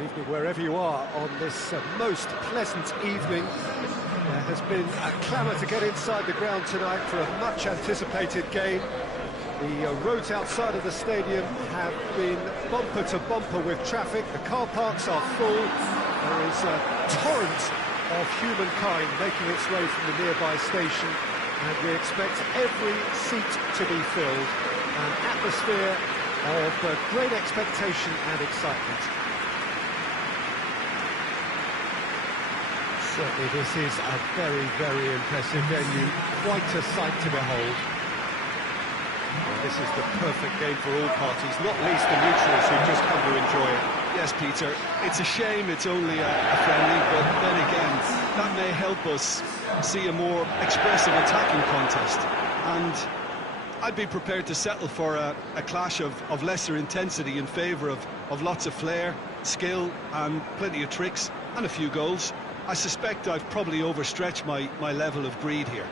Evening wherever you are on this most pleasant evening. There has been a clamour to get inside the ground tonight for a much anticipated game. The roads outside of the stadium have been bumper to bumper with traffic. The car parks are full. There is a torrent of humankind making its way from the nearby station, and we expect every seat to be filled. An atmosphere of great expectation and excitement. Certainly this is a very, very impressive venue, quite a sight to behold. Well, this is the perfect game for all parties, not least the neutrals who've just come to enjoy it. Yes, Peter, it's a shame it's only a friendly, but then again, that may help us see a more expressive attacking contest. And I'd be prepared to settle for a clash of lesser intensity in favour of lots of flair, skill and plenty of tricks and a few goals. I suspect I've probably overstretched my level of greed here.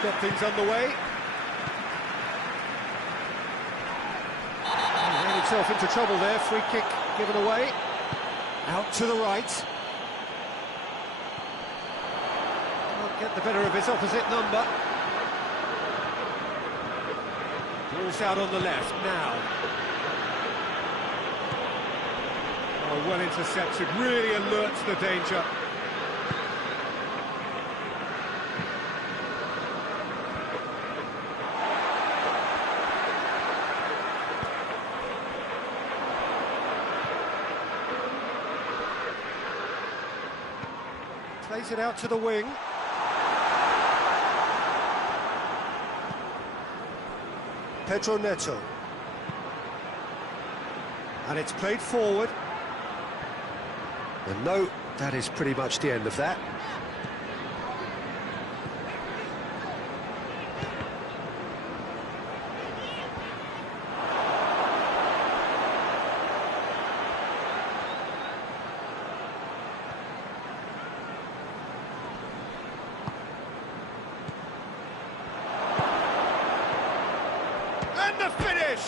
Got things underway. He ran himself into trouble there. Free kick given away. Out to the right. Can't get the better of his opposite number. Ball's out on the left now. Oh, well intercepted. Really alerts the danger. Plays it out to the wing. Pedro Neto. And it's played forward. And no, that is pretty much the end of that. And the finish!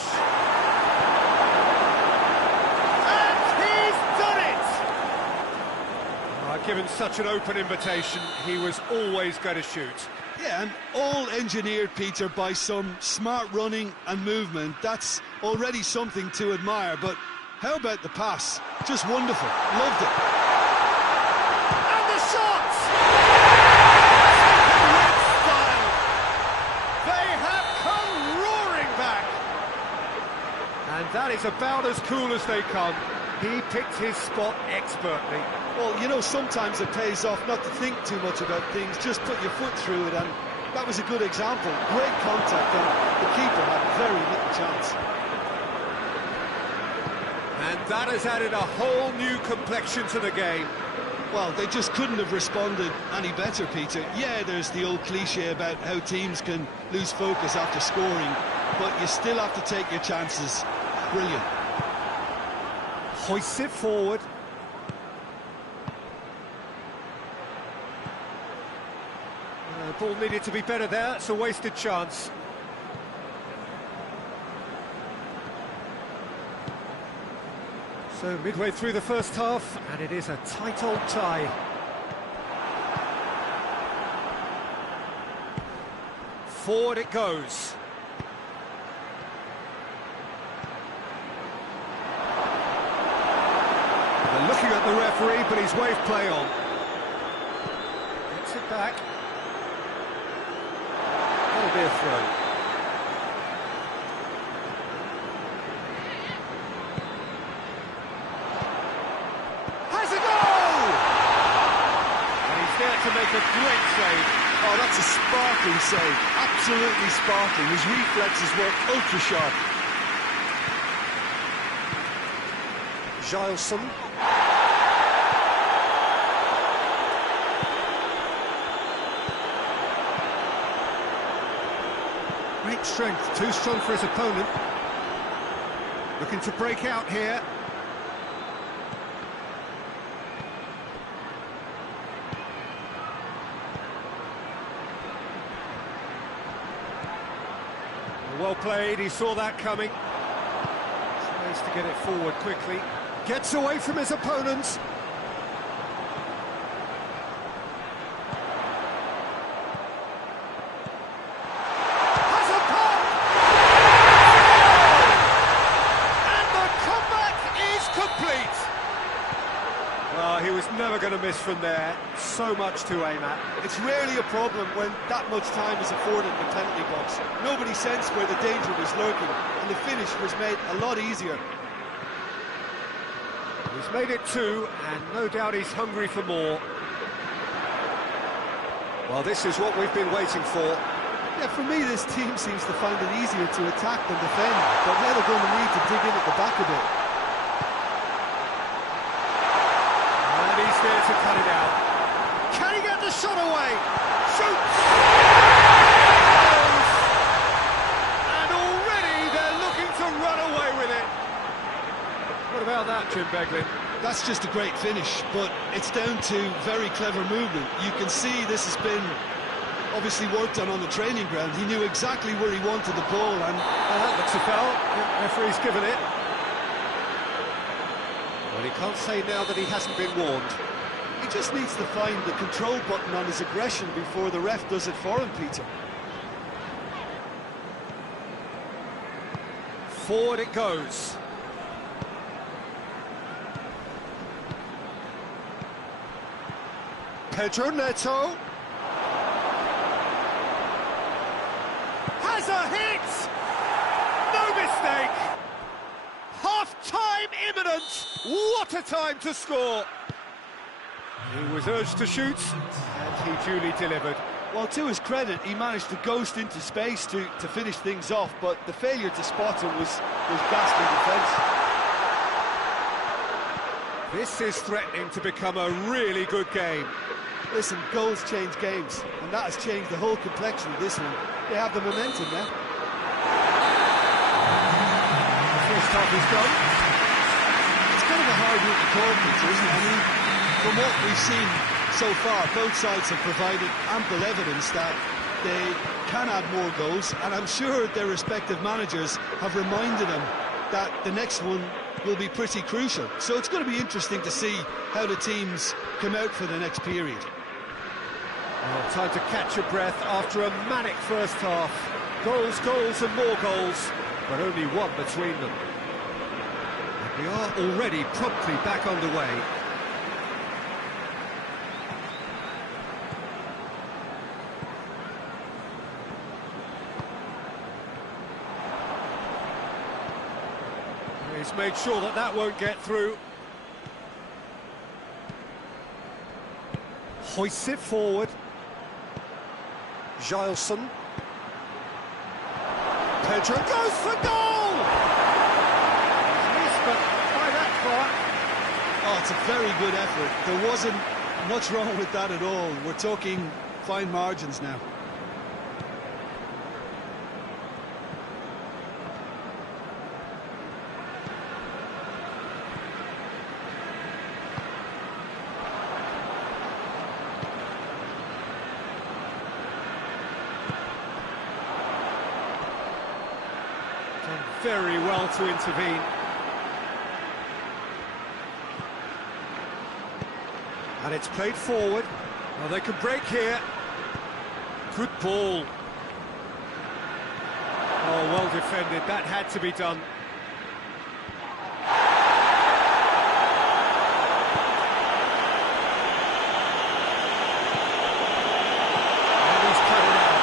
And he's done it! Given such an open invitation, he was always going to shoot. Yeah, and all engineered, Peter, by some smart running and movement. That's already something to admire, but how about the pass? Just wonderful. Loved it. And the shot! Style. They have come roaring back. And that is about as cool as they come. He picked his spot expertly. Well, you know, sometimes it pays off not to think too much about things, just put your foot through it, and that was a good example. Great contact, and the keeper had very little chance. And that has added a whole new complexion to the game. Well, they just couldn't have responded any better, Peter. Yeah, there's the old cliche about how teams can lose focus after scoring, but you still have to take your chances. Brilliant. Hoists it forward. Ball needed to be better there. It's a wasted chance. So midway through the first half, and it is a tight old tie. Forward it goes. They're looking at the referee, but he's waved play on. Gets it back. That'll be a throw. To make a great save. Oh, that's a sparkling save. Absolutely sparkling. His reflexes work ultra sharp. Gileson. Great strength, too strong for his opponent. Looking to break out here. Well played, he saw that coming. Tries to get it forward quickly. Gets away from his opponents. Has a pop! And the comeback is complete! Well, he was never going to miss from there. So much to aim at. It's rarely a problem when that much time is afforded in the penalty box. Nobody sensed where the danger was lurking, and the finish was made a lot easier. He's made it two, and no doubt he's hungry for more. Well, this is what we've been waiting for. Yeah, for me, this team seems to find it easier to attack than defend, but now they're going to need to dig in at the back a bit. And he's there to cut it out. Can he get the shot away? Shoots! And already they're looking to run away with it. What about that, Jim Beglin? That's just a great finish, but it's down to very clever movement. You can see this has been obviously worked on the training ground. He knew exactly where he wanted the ball, and that looks a foul. The referee's given it. Well, he can't say now that he hasn't been warned. He just needs to find the control button on his aggression before the ref does it for him, Peter. Forward it goes. Pedro Neto. Has a hit! No mistake! Half-time imminent! What a time to score! He was urged to shoot, and he duly delivered. Well, to his credit, he managed to ghost into space to finish things off, but the failure to spot him was ghastly defence. This is threatening to become a really good game. Listen, goals change games, and that has changed the whole complexion of this one. They have the momentum now. First half is done. It's kind of a hard route to call, Peter, isn't it? I mean, from what we've seen so far, both sides have provided ample evidence that they can add more goals, and I'm sure their respective managers have reminded them that the next one will be pretty crucial. So it's going to be interesting to see how the teams come out for the next period. Well, time to catch your breath after a manic first half. Goals, goals and more goals, but only one between them. And we are already promptly back underway. He's made sure that that won't get through. Hoists it forward. Gileson. Pedro goes for goal! He's missed, but by Oh, it's a very good effort. There wasn't much wrong with that at all. We're talking fine margins now. Done very well to intervene. And it's played forward. Well, they can break here. Good ball. Oh, well defended. That had to be done. And he's cut it out.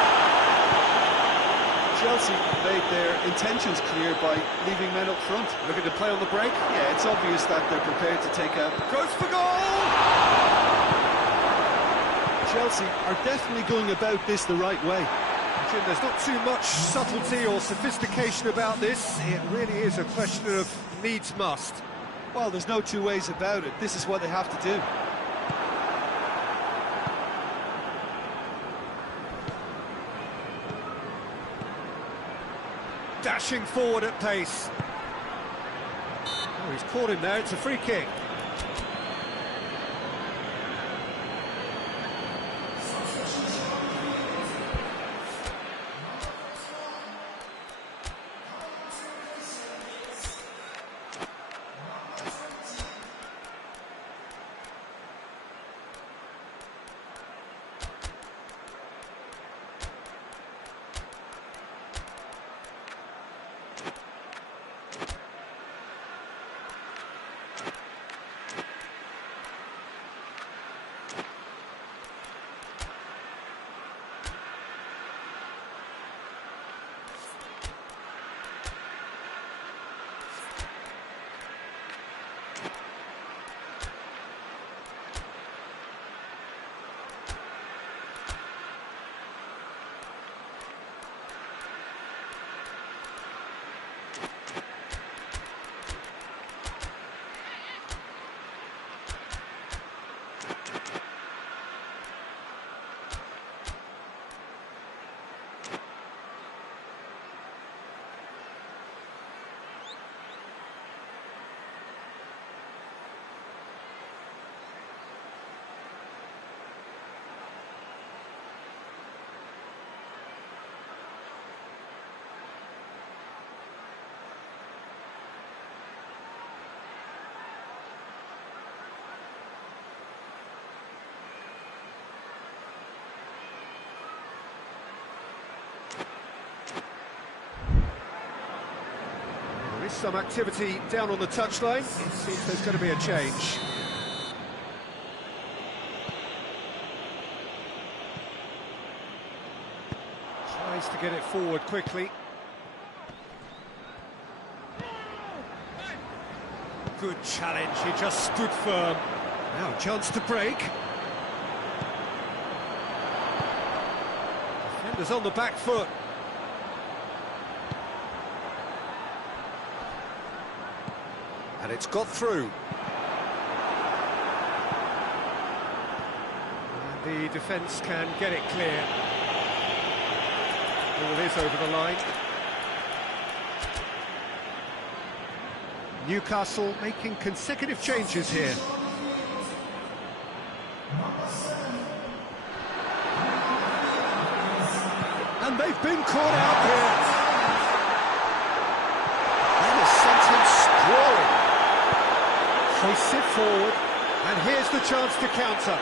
Chelsea made their intentions clear by leaving men up front. Looking to play on the break. Yeah, it's obvious that they're prepared to take a... Goes for goal! Chelsea are definitely going about this the right way. Jim, there's not too much subtlety or sophistication about this. It really is a question of needs must. Well, there's no two ways about it. This is what they have to do. Dashing forward at pace. Oh, he's caught him there. It's a free kick. Some activity down on the touchline. It seems there's going to be a change. Tries to get it forward quickly. Good challenge, he just stood firm. Now a chance to break. Defenders on the back foot. And it's got through. And the defence can get it clear. Ball is over the line. Newcastle making consecutive changes here. And they've been caught out here. That has sent him sprawling. They sit forward, and here's the chance to counter.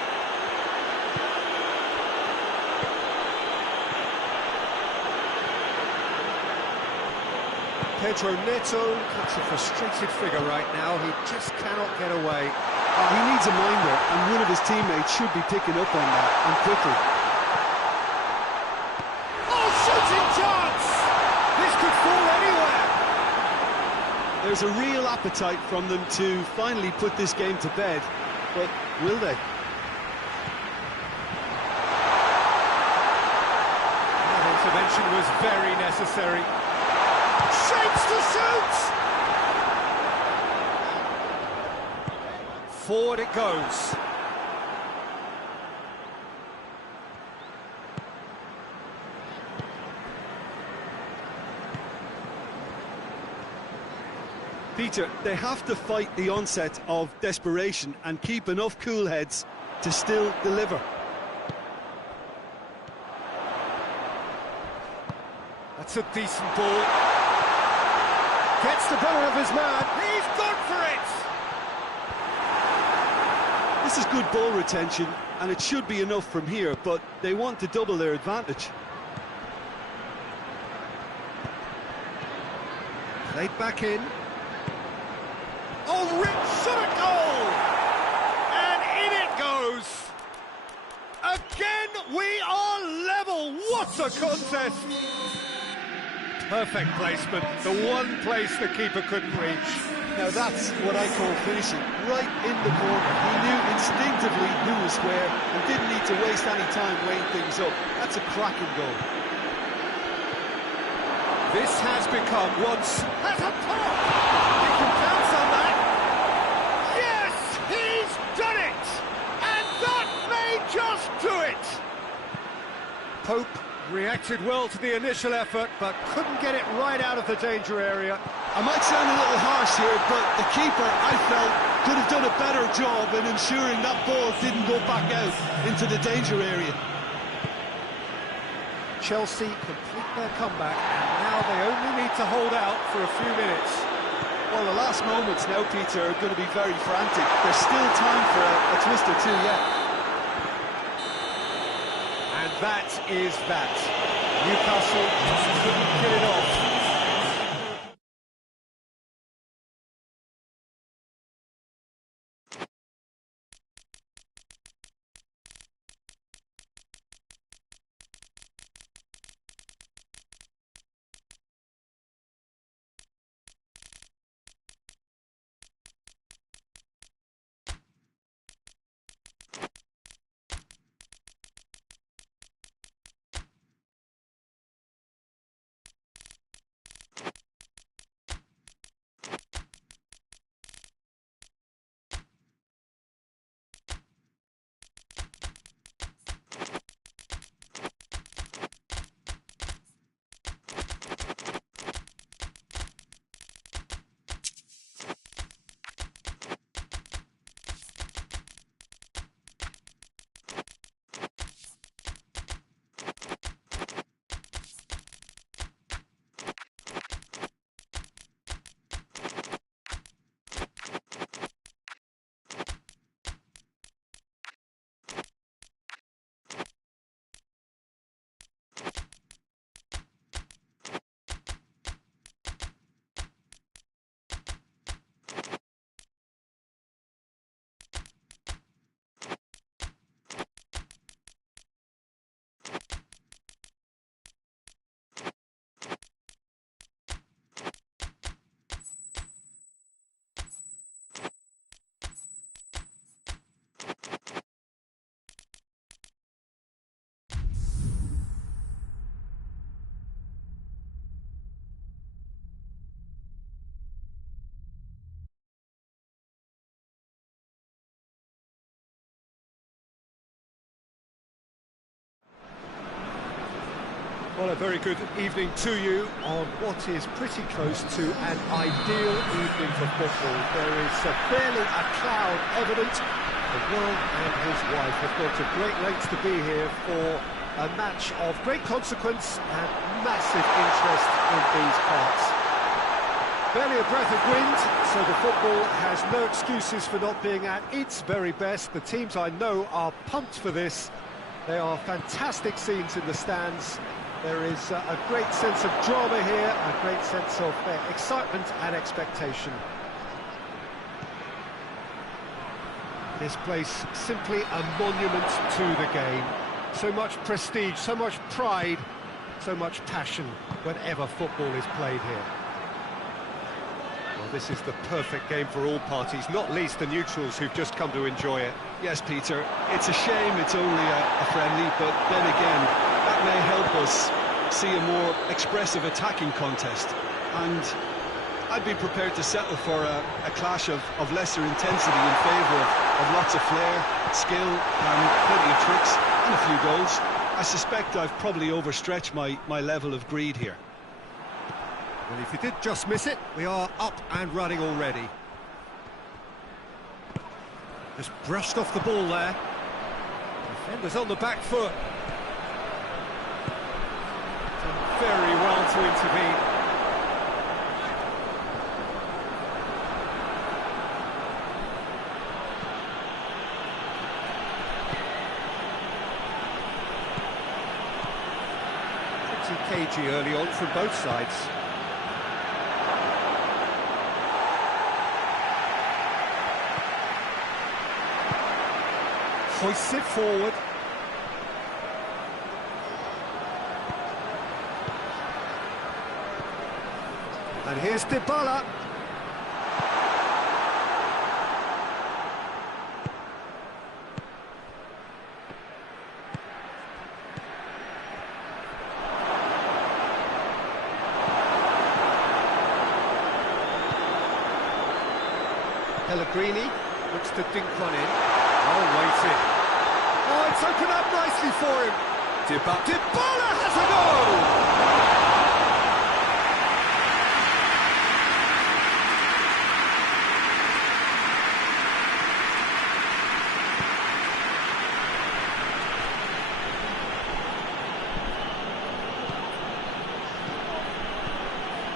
Pedro Neto looks a frustrated figure right now. He just cannot get away. He needs a minder, and one of his teammates should be picking up on that, and quickly. Oh, shooting chance! This could fall anywhere. There's a real appetite from them to finally put this game to bed, but will they? That intervention was very necessary. Shapes to shoot! Forward it goes. Peter, they have to fight the onset of desperation and keep enough cool heads to still deliver. That's a decent ball. Gets the better of his man. He's gone for it! This is good ball retention, and it should be enough from here, but they want to double their advantage. Played back in. Oh, rich shot at goal! And in it goes! Again, we are level! What a contest! Perfect placement, the one place the keeper couldn't reach. Now that's what I call finishing, right in the corner. He knew instinctively who was square and didn't need to waste any time weighing things up. That's a cracking goal. This has become once... Has a pop! He can pounce on that! Yes! He's done it! And that may just do it! Pope reacted well to the initial effort, but couldn't get it right out of the danger area. I might sound a little harsh here, but the keeper, I felt, could have done a better job in ensuring that ball didn't go back out into the danger area. Chelsea complete their comeback, and now they only need to hold out for a few minutes. Well, the last moments now, Peter, are going to be very frantic. There's still time for a twist or two yet. And that is that. Newcastle just couldn't get it off. Well, a very good evening to you on what is pretty close to an ideal evening for football. There is barely a cloud evident. The world and his wife have gone to great lengths to be here for a match of great consequence and massive interest in these parts. Barely a breath of wind, so the football has no excuses for not being at its very best. The teams I know are pumped for this. There are fantastic scenes in the stands. There is a great sense of drama here, a great sense of excitement and expectation. This place simply a monument to the game. So much prestige, so much pride, so much passion whenever football is played here. Well, this is the perfect game for all parties, not least the neutrals who've just come to enjoy it. Yes, Peter, it's a shame it's only a friendly, but then again, that may help us see a more expressive attacking contest. And I'd be prepared to settle for a clash of lesser intensity in favour of lots of flair, skill, and plenty of tricks, and a few goals. I suspect I've probably overstretched my level of greed here. Well, if you did just miss it, we are up and running already. Just brushed off the ball there. Defenders on the back foot. Done very well to intervene. Pretty cagey early on from both sides. Hoists it forward. And here's Dybala. Pellegrini looks to dink one in. Oh, waited. Oh, it's opened up nicely for him. Dybala has a goal!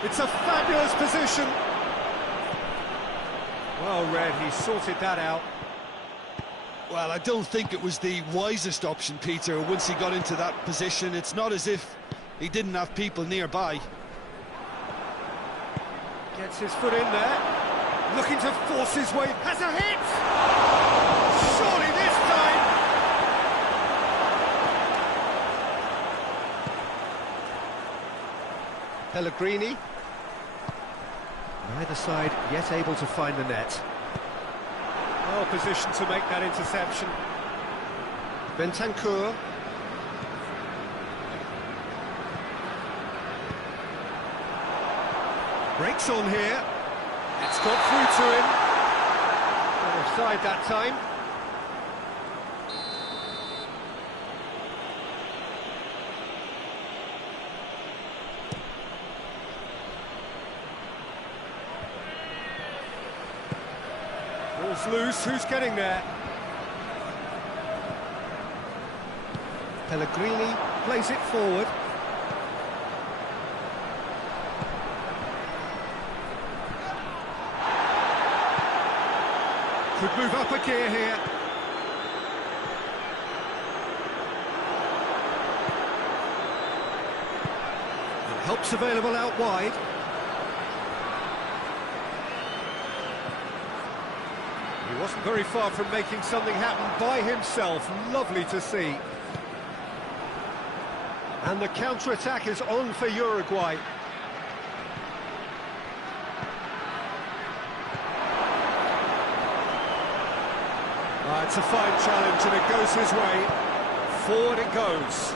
It's a fabulous position. Well read, he sorted that out. Well, I don't think it was the wisest option, Peter, once he got into that position. It's not as if he didn't have people nearby. Gets his foot in there, looking to force his way, has a hit! Surely this time! Pellegrini. Neither side yet able to find the net. Well positioned to make that interception. Bentancur. Breaks on here. It's got through to him. Not offside that time. Ball's loose, who's getting there? Pellegrini plays it forward. Could move up a gear here. And help's available out wide. He wasn't very far from making something happen by himself. Lovely to see. And the counter-attack is on for Uruguay. It's a fine challenge and it goes his way. Forward it goes.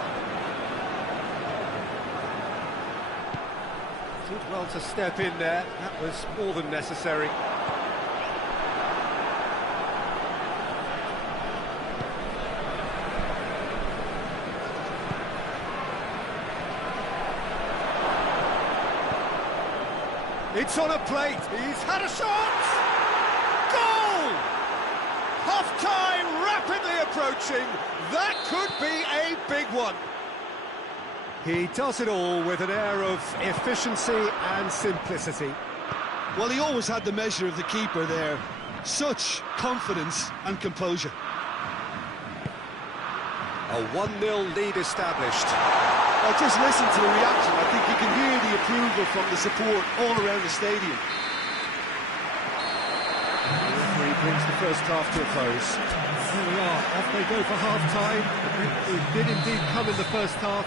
Did well to step in there. That was more than necessary. It's on a plate. He's had a shot. Goal! Half-time rapidly approaching. That could be a big one. He does it all with an air of efficiency and simplicity. Well, he always had the measure of the keeper there. Such confidence and composure. A 1-0 lead established. Well, just listen to the reaction. I think you can hear the approval from the support all around the stadium. The referee brings the first half to a close. Here we are, off they go for half-time. It did indeed come in the first half,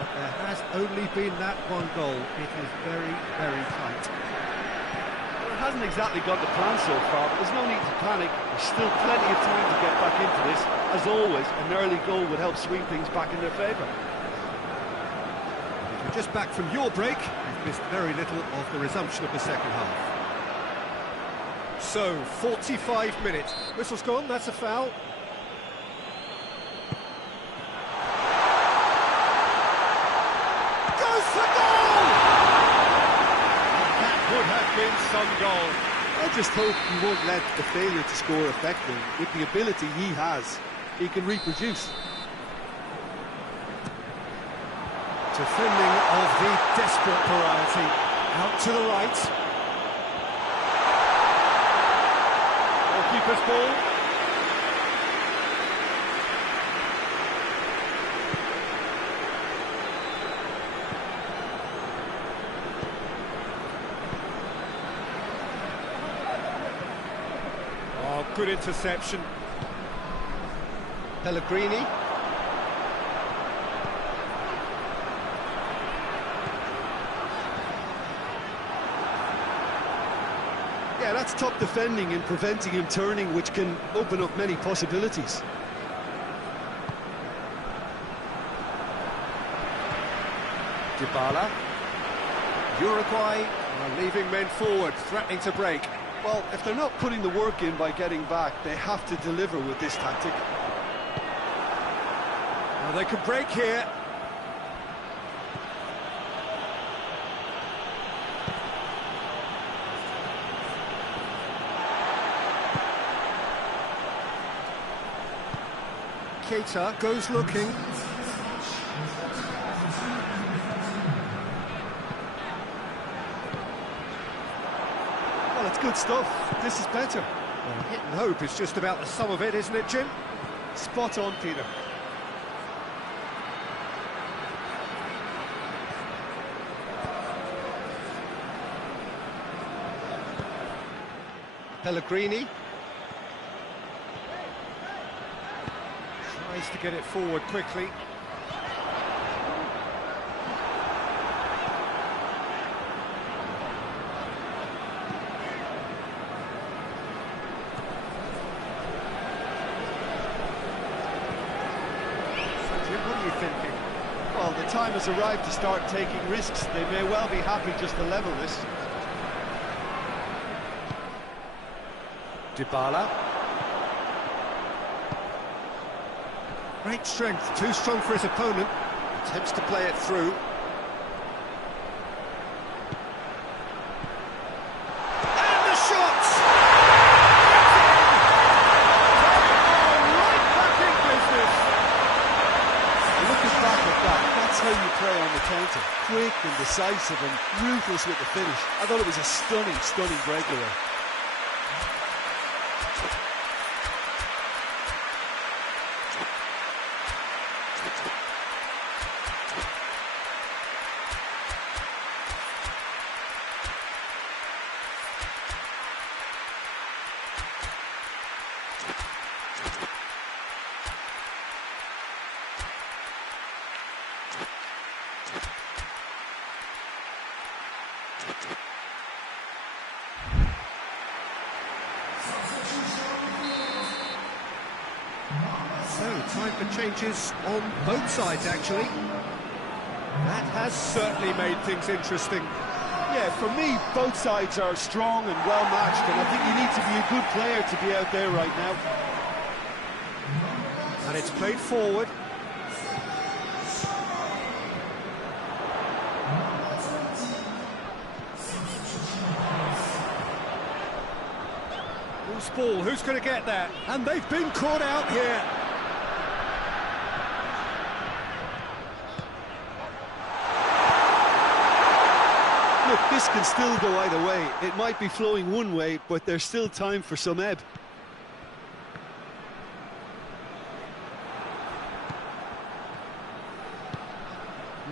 but there has only been that one goal. It is very, very tight. Well, it hasn't exactly got the plan so far, but there's no need to panic. There's still plenty of time to get back into this. As always, an early goal would help swing things back in their favour. Just back from your break, you've missed very little of the resumption of the second half. So, 45 minutes. Whistle's gone, that's a foul. Goes for goal! That would have been some goal. I just hope he won't let the failure to score affect him. With the ability he has, he can reproduce. Defending of the desperate variety. Out to the right. Goalkeeper's ball. Oh, good interception. Pellegrini. Yeah, that's top defending and preventing him turning, which can open up many possibilities. Dybala. Uruguay are leaving men forward, threatening to break. Well, if they're not putting the work in by getting back, they have to deliver with this tactic. Well, they could break here. Keita goes looking. Well, it's good stuff. This is better. Well, hit and hope is just about the sum of it, isn't it, Jim? Spot on, Peter. Pellegrini. Tries to get it forward quickly. What are you thinking? Well, the time has arrived to start taking risks. They may well be happy just to level this. Dybala. Great strength, too strong for his opponent. Attempts to play it through. And the shot! Right back in business. Looking back at that, that's how you play on the counter. Quick and decisive and ruthless with the finish. I thought it was a stunning, stunning breakaway. So, time for changes on both sides, actually. That has certainly made things interesting. Yeah, for me, both sides are strong and well-matched, and I think you need to be a good player to be out there right now. And it's played forward. Loose ball, who's going to get that? And they've been caught out here. Look, this can still go either way. It might be flowing one way, but there's still time for some ebb.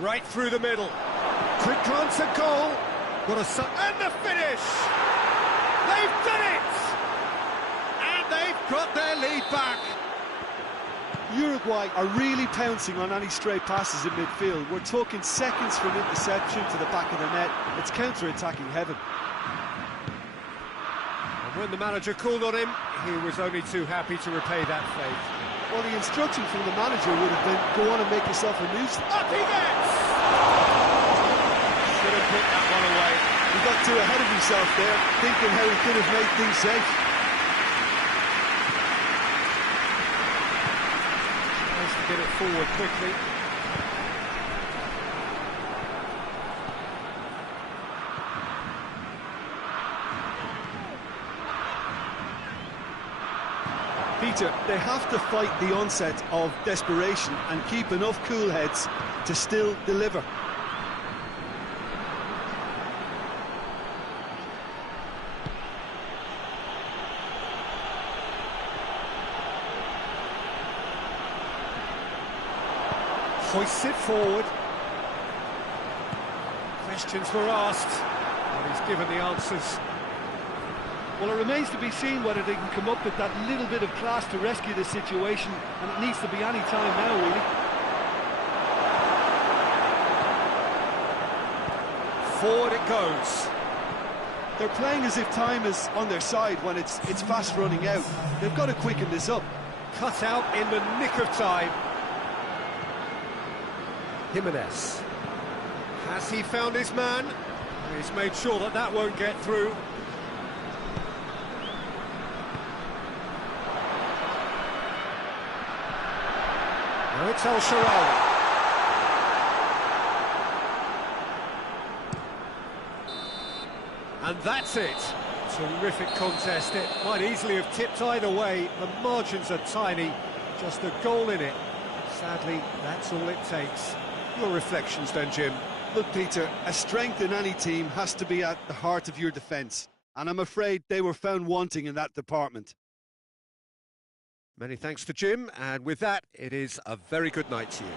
Right through the middle. Quick glance at goal. Got a and the finish! They've done it! And they've got their lead back. Uruguay are really pouncing on any stray passes in midfield. We're talking seconds from interception to the back of the net. It's counter-attacking heaven. And when the manager called on him, he was only too happy to repay that faith. Well, the instruction from the manager would have been, go on and make yourself a nuisance. Up he gets! put that one away. He got too ahead of himself there, thinking how he could have made things safe. Tries to get it forward quickly. Peter, they have to fight the onset of desperation and keep enough cool heads to still deliver. Hoists it forward. Questions were asked, and he's given the answers. Well, it remains to be seen whether they can come up with that little bit of class to rescue the situation, and it needs to be any time now, really. Forward it goes. They're playing as if time is on their side when it's fast running out. They've got to quicken this up. Cut out in the nick of time. Jimenez. Has he found his man? He's made sure that that won't get through. Now it's El Shaarawy. And that's it. Terrific contest. It might easily have tipped either way. The margins are tiny. Just a goal in it. Sadly, that's all it takes. Your reflections then, Jim? Look, Peter, a strength in any team has to be at the heart of your defence, and I'm afraid they were found wanting in that department. Many thanks to Jim, and with that, it is a very good night to you.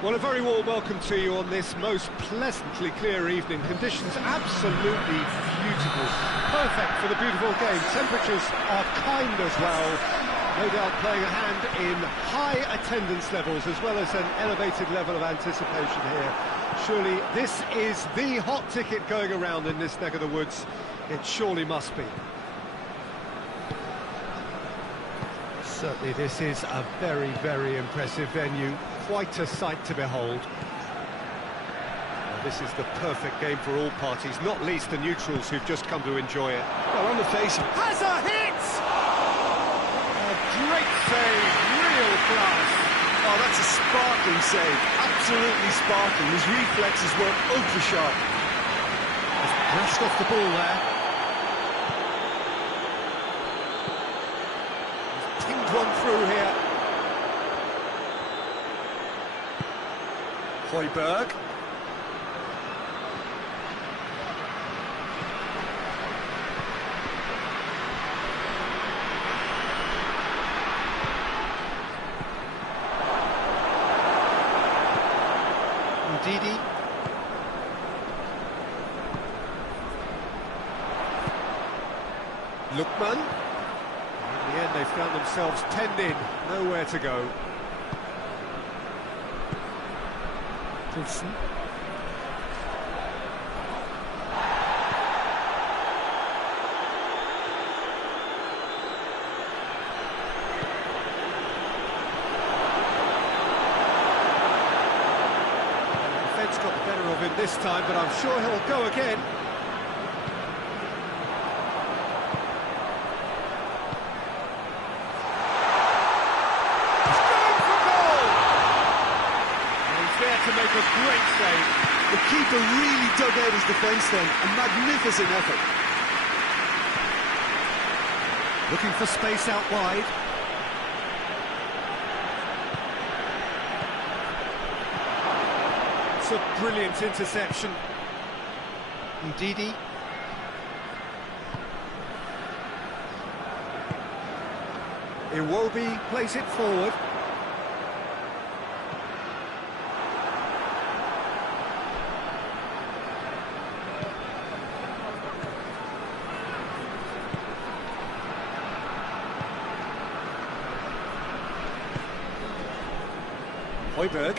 Well, a very warm welcome to you on this most pleasantly clear evening. Conditions absolutely beautiful. Perfect for the beautiful game. Temperatures are kind as well. No doubt playing a hand in high attendance levels as well as an elevated level of anticipation here. Surely this is the hot ticket going around in this neck of the woods. It surely must be. Certainly this is a very, very impressive venue. Quite a sight to behold. Well, this is the perfect game for all parties, not least the neutrals who've just come to enjoy it. Well, on the face of it... Has a hit! A great save, real class. Oh, that's a sparkling save, absolutely sparkling. His reflexes were ultra sharp. Has brushed off the ball there. He's pinged one through here. Højbjerg. Ndidi. Lookman. In the end, they found themselves penned in, nowhere to go. Wilson. The defence got the better of him this time, but I'm sure he'll go again. To make a great save. The keeper really dug out his defence then, a magnificent effort. Looking for space out wide. It's a brilliant interception. Ndidi. Iwobi plays it forward. Højbjerg,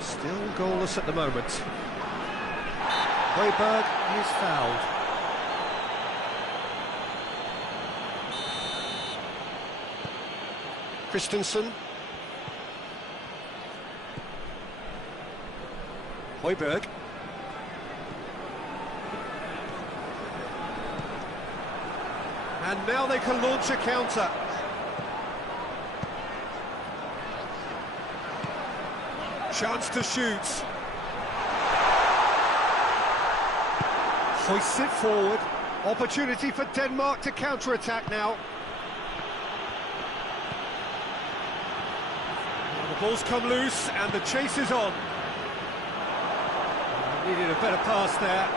still goalless at the moment. Højbjerg is fouled. Christensen. Højbjerg. And now they can launch a counter. Chance to shoot. Hoists it forward. Opportunity for Denmark to counter-attack now. Well, the ball's come loose and the chase is on. Needed a better pass there.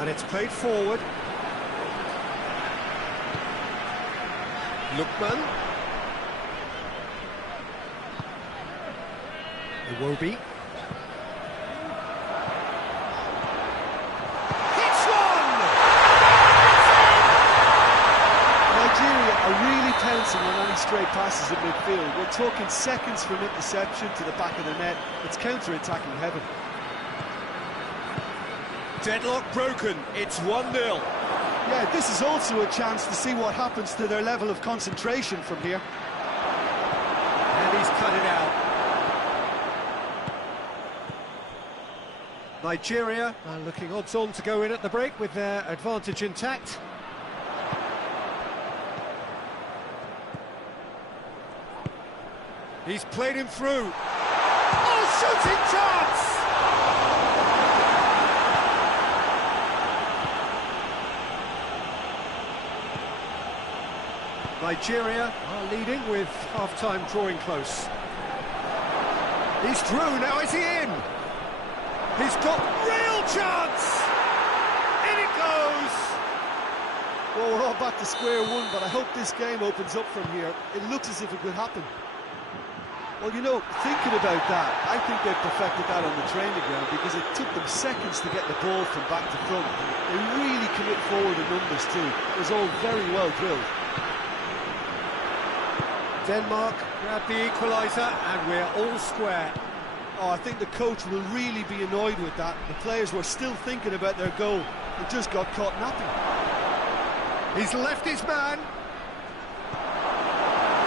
And it's played forward. Lookman. Iwobi. Hits one! Nigeria are really pouncing on any stray passes at midfield. We're talking seconds from interception to the back of the net. It's counter-attacking heaven. Deadlock broken. It's 1-0. Yeah, this is also a chance to see what happens to their level of concentration from here. And he's cut it out. Nigeria are looking odds-on to go in at the break with their advantage intact. He's played him through. Oh, shooting chance! Nigeria are leading with half-time drawing close. He's through, now is he in? He's got real chance! In it goes! Well, we're all back to square one, but I hope this game opens up from here. It looks as if it could happen. Well, you know, thinking about that, I think they've perfected that on the training ground because it took them seconds to get the ball from back to front. They really commit forward in numbers too. It was all very well drilled. Denmark grab the equaliser and we're all square. Oh, I think the coach will really be annoyed with that. The players were still thinking about their goal and just got caught napping. He's left his man.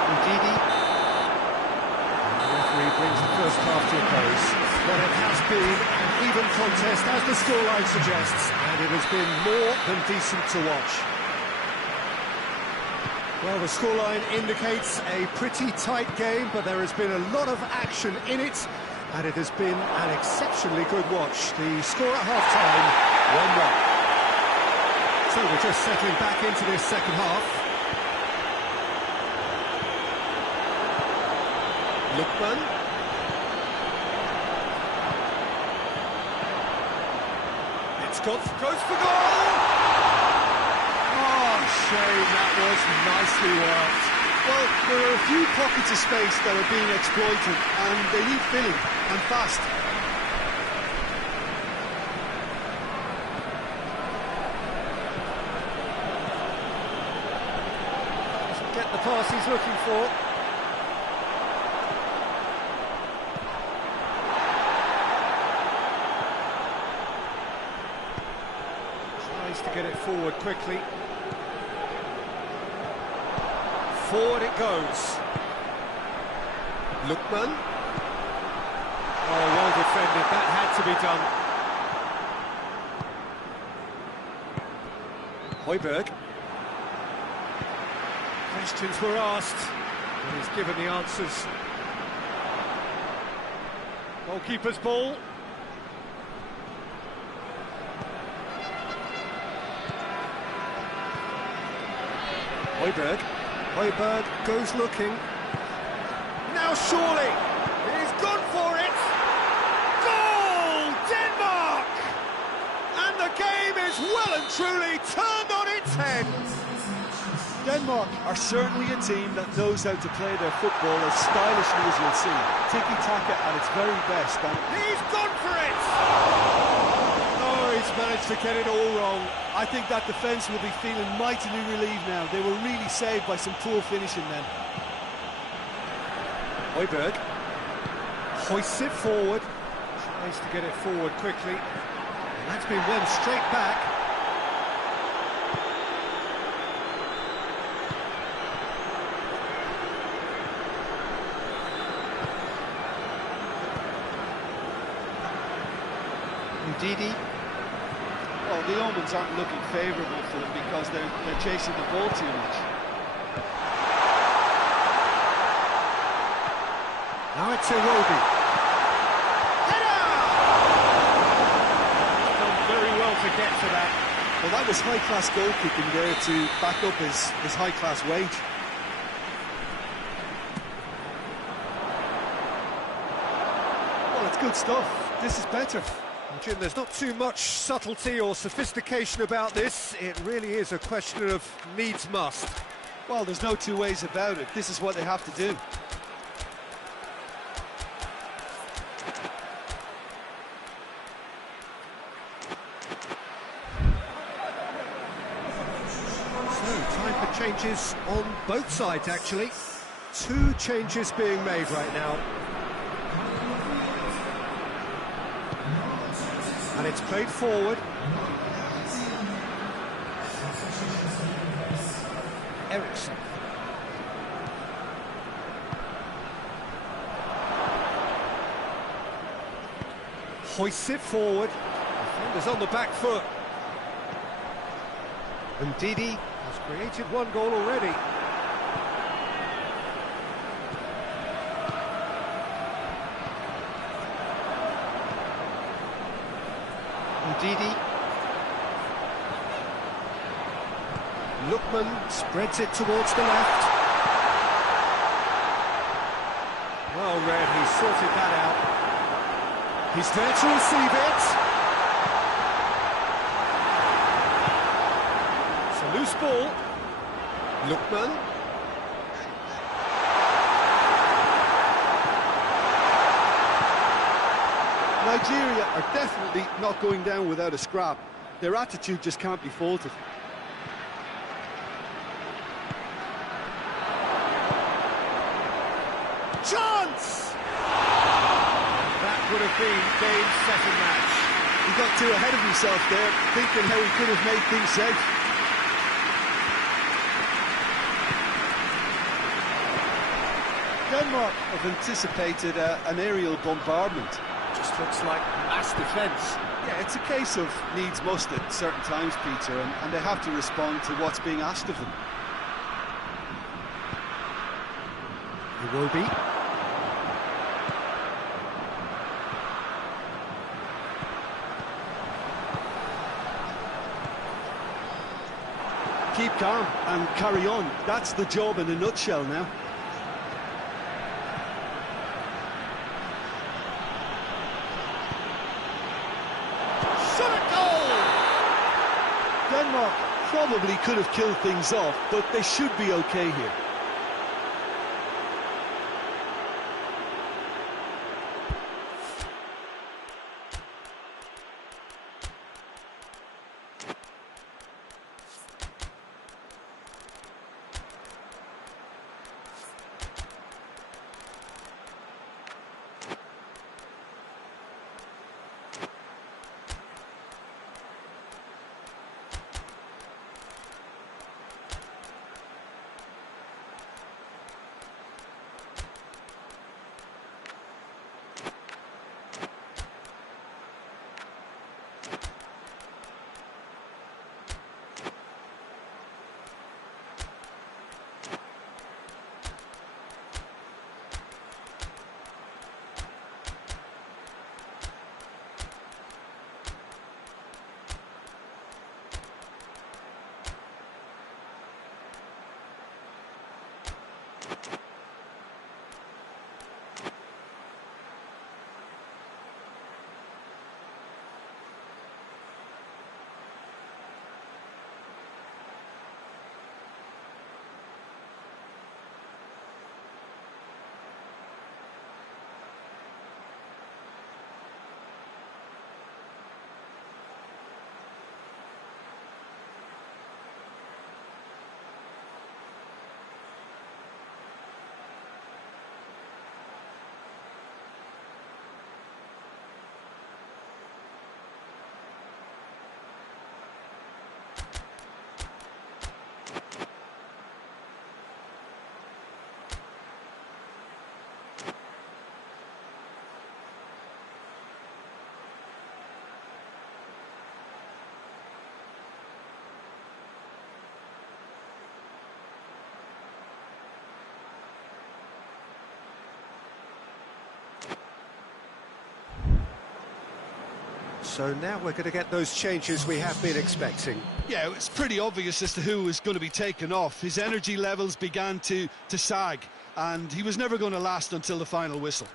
Ndidi. The referee brings the first half to a close. But it has been an even contest, as the scoreline suggests, and it has been more than decent to watch. Well, the scoreline indicates a pretty tight game, but there has been a lot of action in it, and it has been an exceptionally good watch. The score at half-time, 1-1. So we're just settling back into this second half. Lookman. It's goes for goal! Oh, shame, that was nicely worked. Well, there are a few pockets of space that are being exploited, and they need filling, and fast. Doesn't get the pass he's looking for. Tries to get it forward quickly. Forward it goes. Lookman. Oh, well defended. That had to be done. Højbjerg. Questions were asked, and he's given the answers. Goalkeeper's ball. Højbjerg. Højbjerg goes looking. Now surely, he's gone for it! Goal! Denmark! And the game is well and truly turned on its head. Denmark are certainly a team that knows how to play their football as stylishly as you'll see. Tiki-taka at its very best. And he's gone for it! Oh, he's managed to get it all wrong. I think that defence will be feeling mightily relieved now. They were really saved by some poor finishing then. Højbjerg hoists it forward, tries to get it forward quickly. And that's been won straight back. Ndidi. Well, the omens aren't looking favourable for them because they're chasing the ball too much. Now it's Iwobi. Header! Done very well to get to that. Well, that was high-class goalkeeping there to back up his high-class wage. Well, it's good stuff. This is better. Jim, there's not too much subtlety or sophistication about this. It really is a question of needs must. Well, there's no two ways about it. This is what they have to do. So, time for changes on both sides, actually. 2 changes being made right now. And it's played forward. Eriksson. Hoists it forward. Defender's on the back foot. And Ndidi has created 1 goal already. Ndidi. Lookman spreads it towards the left. Well read, he sorted that out. He's there to receive it. Loose ball. Lookman. Nigeria are definitely not going down without a scrap. Their attitude just can't be faulted. Chance! That would have been Dave's second match. He got too ahead of himself there, thinking how he could have made things safe. Denmark have anticipated an aerial bombardment. Just looks like mass defence. Yeah, it's a case of needs must at certain times, Peter, and they have to respond to what's being asked of them. Iwobi. Keep calm and carry on. That's the job in a nutshell now. Denmark probably could have killed things off, but they should be okay here. So now we're going to get those changes we have been expecting. Yeah, it's pretty obvious as to who was going to be taken off. His energy levels began to sag, and he was never going to last until the final whistle.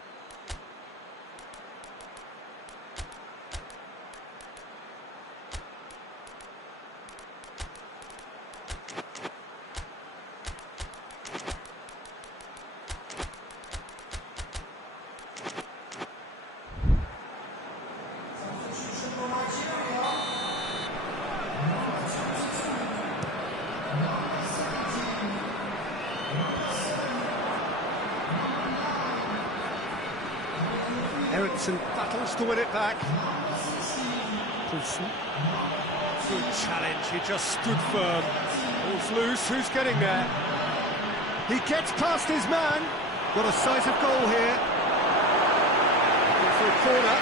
Battles to win it back. Poulsen. Good challenge, he just stood firm. Ball's loose, who's getting there? He gets past his man. Got a sight of goal here. Looking for a corner.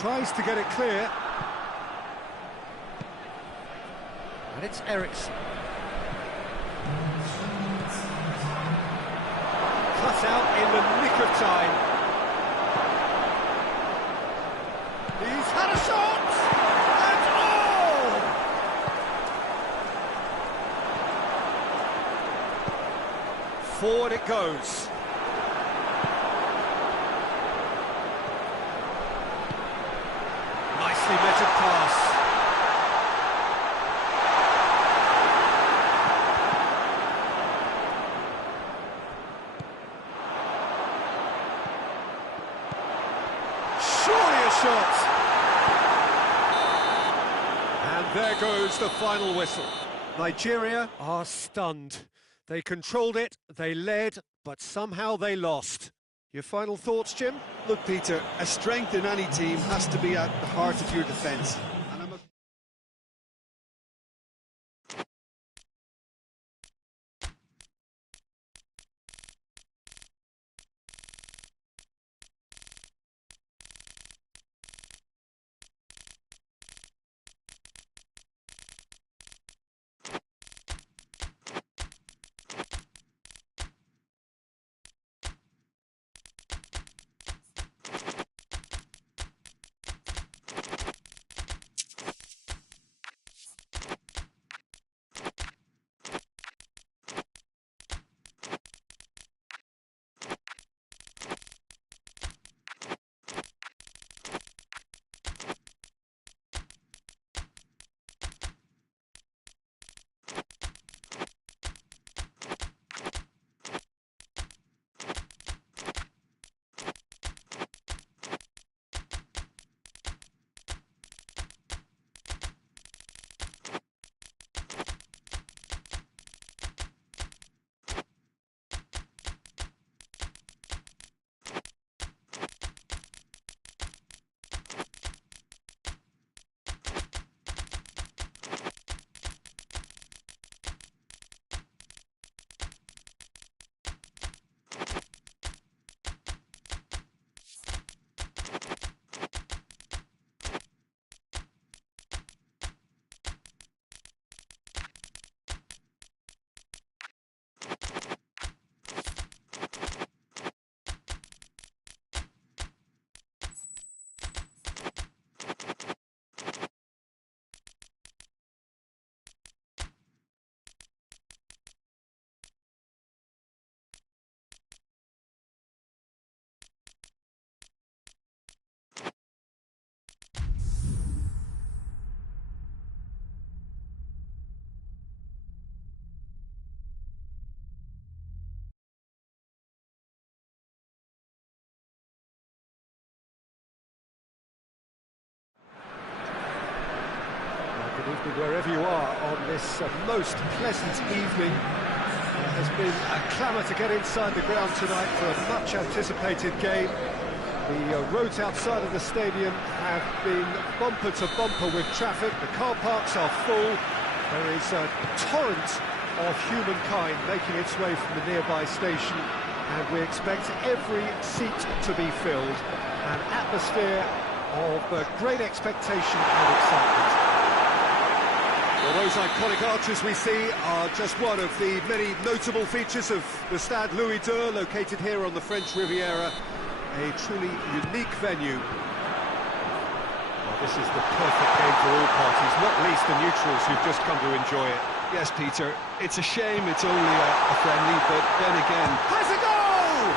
Tries to get it clear. And it's Eriksson. Cut out in the nick of time. He's had a shot! And oh! Forward it goes. nicely meted pass. Surely a shot. And there goes the final whistle. Nigeria are stunned. They controlled it, they led, but somehow they lost. Your final thoughts, Jim? Look, Peter, a strength in any team has to be at the heart of your defence. And I'm a Good evening wherever you are on this most pleasant evening. There has been a clamour to get inside the ground tonight for a much anticipated game. The roads outside of the stadium have been bumper to bumper with traffic. The car parks are full. There is a torrent of humankind making its way from the nearby station, and we expect every seat to be filled. An atmosphere of great expectation and excitement. Well, those iconic arches we see are just one of the many notable features of the Stade Louis II, located here on the French Riviera, a truly unique venue. Well, this is the perfect game for all parties, not least the neutrals who've just come to enjoy it. Yes, Peter, it's a shame it's only a friendly, but then again... Has a goal!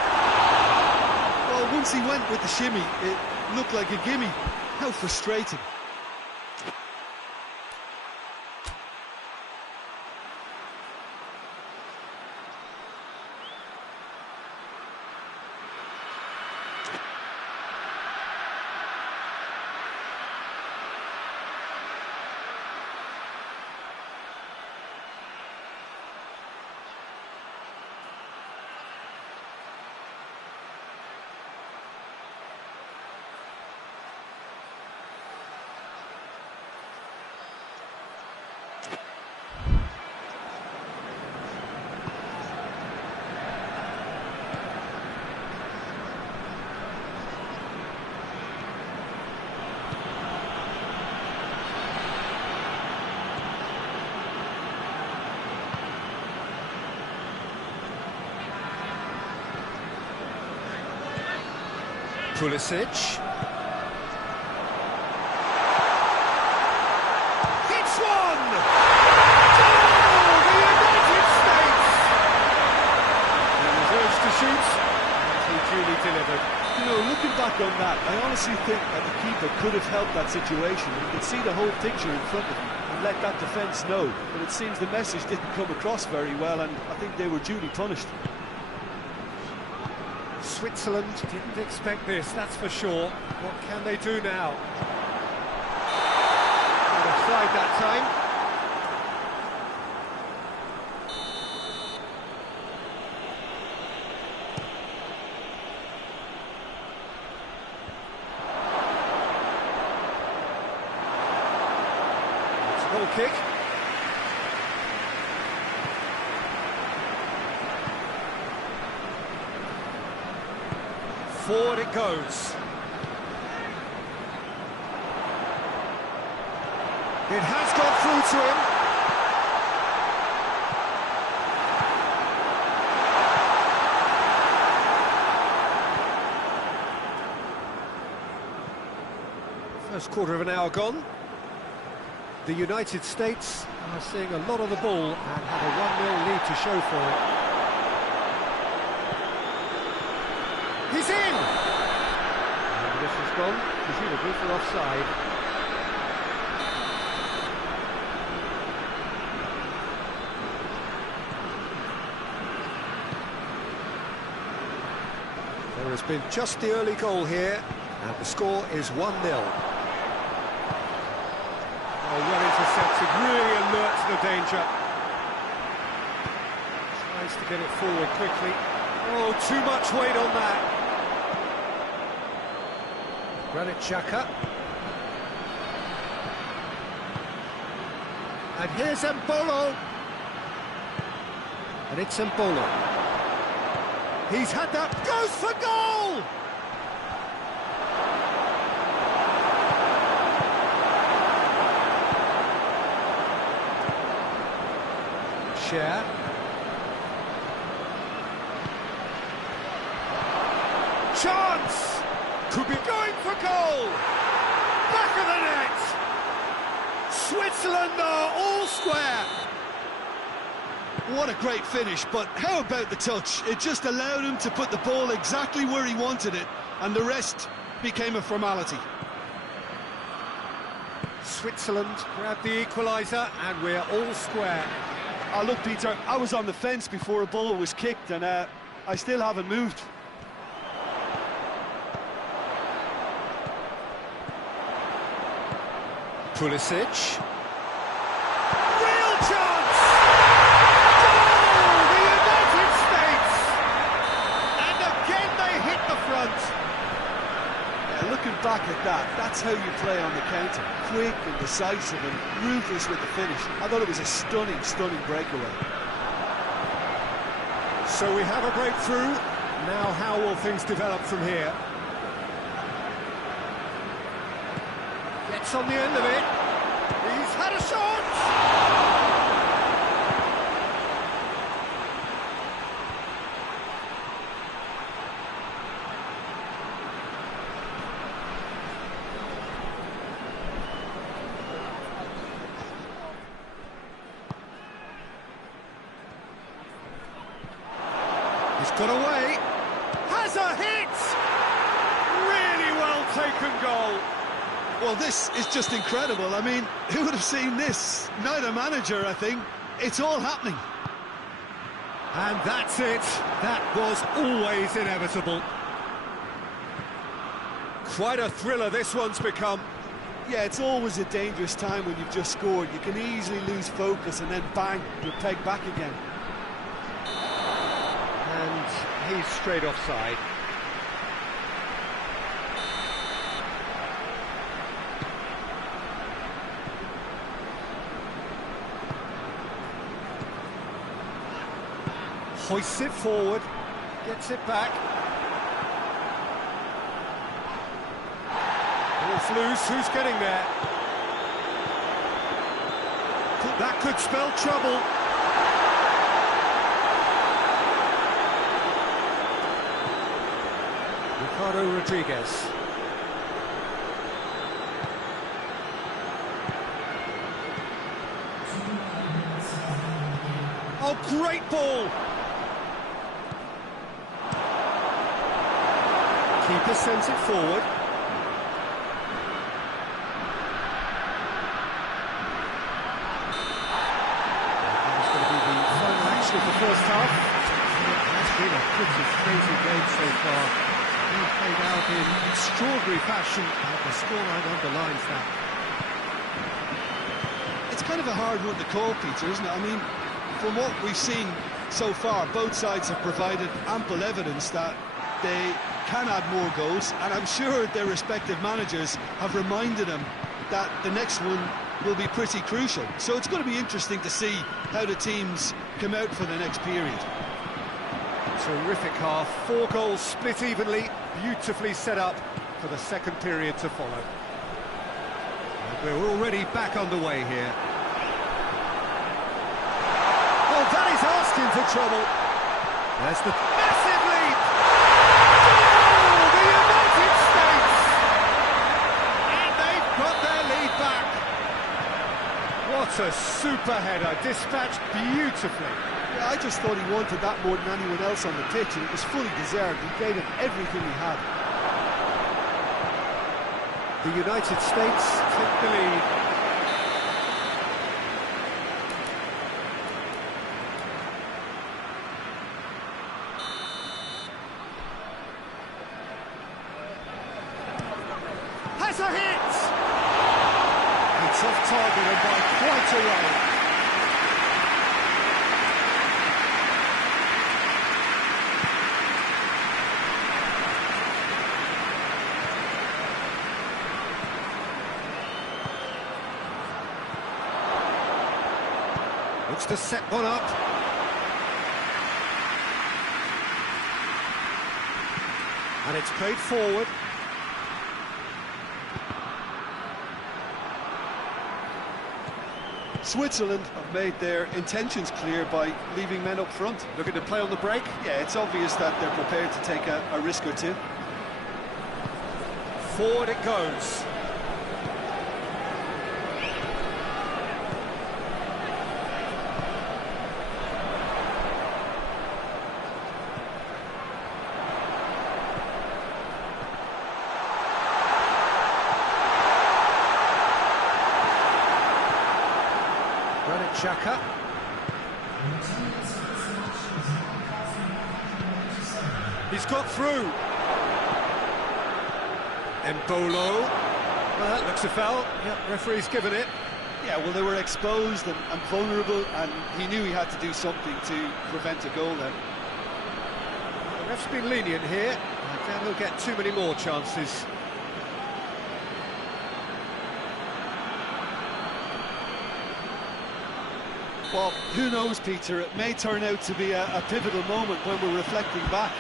Well, once he went with the shimmy, it looked like a gimme. How frustrating. Pulisic. Hits one! Oh, the United States! He was urged to shoot, and he duly delivered. You know, looking back on that, I honestly honestly think that the keeper could have helped that situation. You could see the whole picture in front of him and let that defence know. But it seems the message didn't come across very well, and I think they were duly punished. Switzerland didn't expect this, that's for sure. What can they do now? Offside that time. Goal kick. Forward it goes. It has gone through to him. First quarter of an hour gone. The United States are seeing a lot of the ball and have a 1-0 lead to show for it. He's in! And this has gone, presumably for offside. There has been just the early goal here, and the score is 1-0. Oh, well intercepted, really alert to the danger. Tries to get it forward quickly. Oh, too much weight on that. Granit Xhaka. And here's Embolo. And it's Embolo. He's had that, goes for goal! Share. Chance! Could be going for goal! Back of the net! Switzerland are all square! What a great finish, but how about the touch? It just allowed him to put the ball exactly where he wanted it, and the rest became a formality. Switzerland grabbed the equaliser, and we're all square. Oh, look, Peter, I was on the fence before a ball was kicked, and I still haven't moved. Pulisic. Real chance! Goal! The United States! And again they hit the front. Yeah, looking back at that, that's how you play on the counter. Quick and decisive and ruthless with the finish. I thought it was a stunning, stunning breakaway. So we have a breakthrough. Now how will things develop from here? Gets on the end of it. He's had a shot! He's got away. Has a hit! Really well taken goal. Well, this is just incredible. I mean, who would have seen this? Neither manager, I think. It's all happening. And that's it. That was always inevitable. Quite a thriller this one's become. Yeah, it's always a dangerous time when you've just scored. You can easily lose focus and then bang, you're pegged back again. And he's straight offside. Hoists it forward, gets it back. Ball's loose, who's getting there? That could spell trouble. Ricardo Rodriguez. Oh, great ball! Keeper sends it forward. first half. It's been a pretty crazy game so far. He's played out in extraordinary fashion, and the scoreline underlines that. It's kind of a hard one to call, Peter, isn't it? I mean, from what we've seen so far, both sides have provided ample evidence that they can add more goals, and I'm sure their respective managers have reminded them that the next one will be pretty crucial. So it's going to be interesting to see how the teams come out for the next period. Terrific half, 4 goals split evenly, beautifully set up for the second period to follow. And we're already back underway here. Well, Danny's asking for trouble. There's the massive lead! Oh, the United States! And they've got their lead back. What a super header, dispatched beautifully. Yeah, I just thought he wanted that more than anyone else on the pitch, and it was fully deserved. He gave it everything he had. The United States take the lead. Has a hit! It's off target and by quite a way. Looks to set one up. And it's played forward. Switzerland have made their intentions clear by leaving men up front. Looking to play on the break. Yeah, it's obvious that they're prepared to take a risk or two. Forward it goes. Xhaka. He's got through. Embolo. Well, that looks a foul. Yep, referee's given it. Yeah, well, they were exposed and vulnerable, and he knew he had to do something to prevent a goal then. The ref's been lenient here. I doubt he'll get too many more chances. Well, who knows, Peter? It may turn out to be a pivotal moment when we're reflecting back.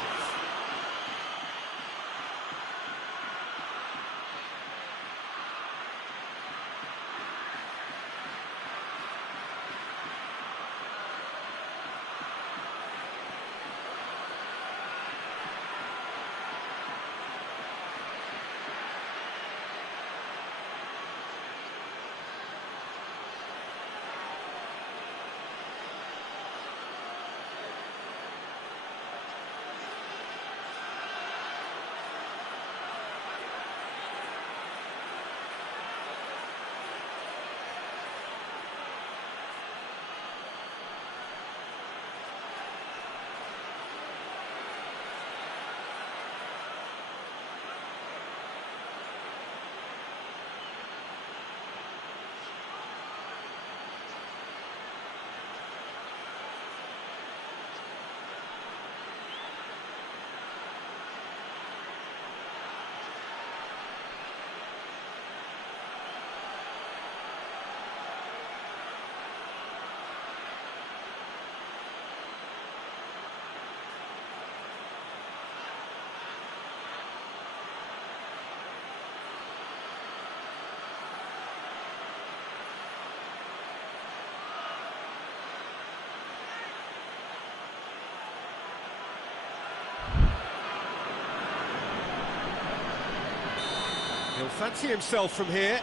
He'll fancy himself from here.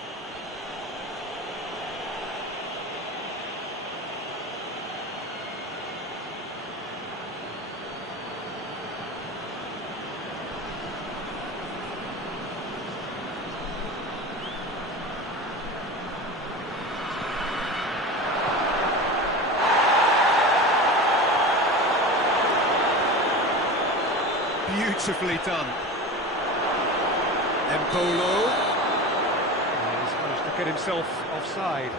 Beautifully done. Embolo. He's managed to get himself offside.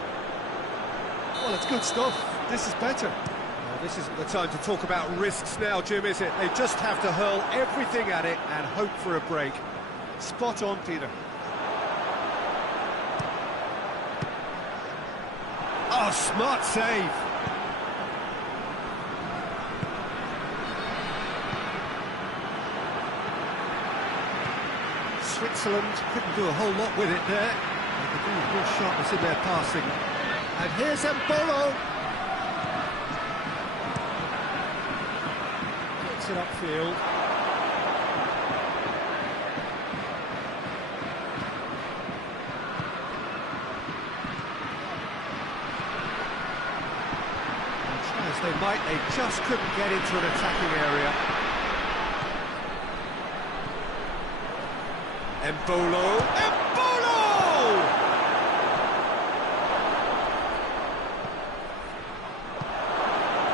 Well, it's good stuff. This is better. Well, this isn't the time to talk about risks now, Jim, is it? They just have to hurl everything at it and hope for a break. Spot on, Peter. Oh, smart save. Switzerland couldn't do a whole lot with it there. They could do with more sharpness in their passing. And here's Embolo. Gets it upfield. And try as they might, they just couldn't get into an attacking area. Embolo. Embolo!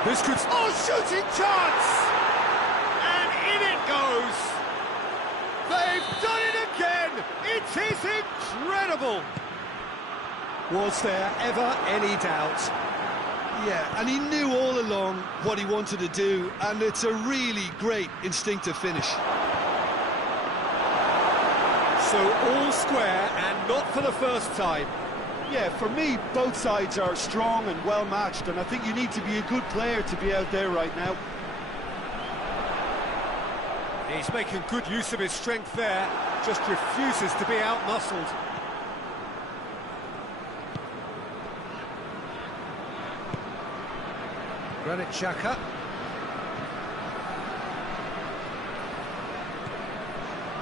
This could... Oh, shooting chance! And in it goes! They've done it again! It is incredible! Was there ever any doubt? Yeah, and he knew all along what he wanted to do, and it's a really great instinctive finish. So all square, and not for the first time. Yeah, for me, both sides are strong and well-matched, and I think you need to be a good player to be out there right now. He's making good use of his strength there, just refuses to be out-muscled. Granit Xhaka.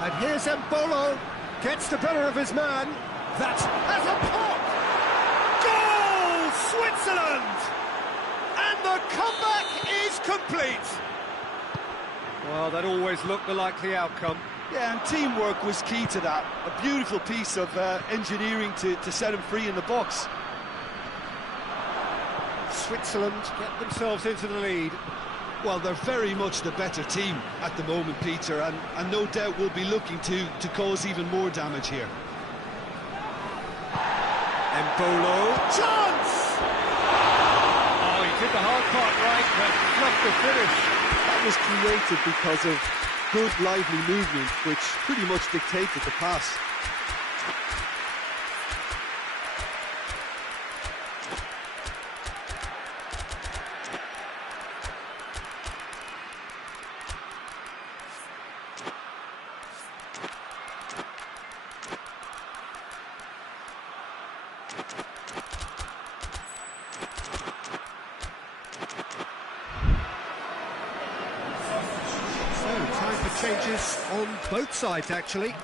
And here's Embolo. Gets the better of his man. That has a pop! Goal! Switzerland! And the comeback is complete. Well, that always looked the likely outcome. Yeah, and teamwork was key to that. A beautiful piece of engineering to set him free in the box. Switzerland get themselves into the lead. Well, they're very much the better team at the moment, Peter, and no doubt will be looking to cause even more damage here. Embolo, chance! Oh, he did the hard part right, but fluffed the finish. That was created because of good, lively movement, which pretty much dictated the pass. Time for changes on both sides, actually.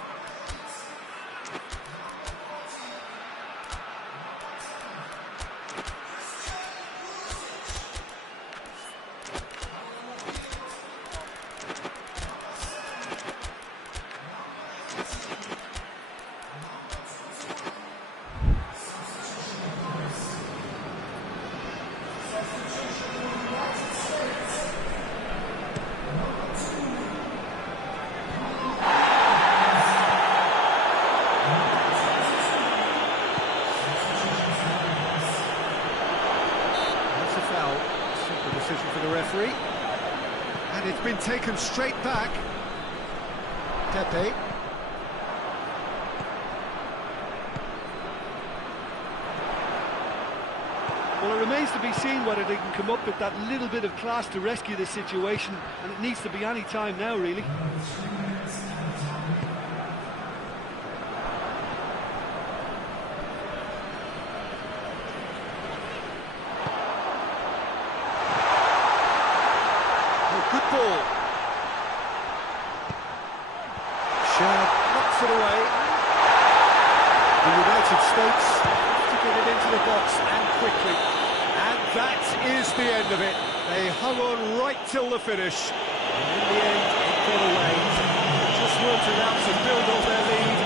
For the referee, and it's been taken straight back. Pepe. Well, it remains to be seen whether they can come up with that little bit of class to rescue this situation, and it needs to be any time now, really. Good ball. Shad knocks it away. The United States have to get it into the box and quickly. And that is the end of it. They hung on right till the finish. And in the end, it got away. They just weren't allowed to build on their lead.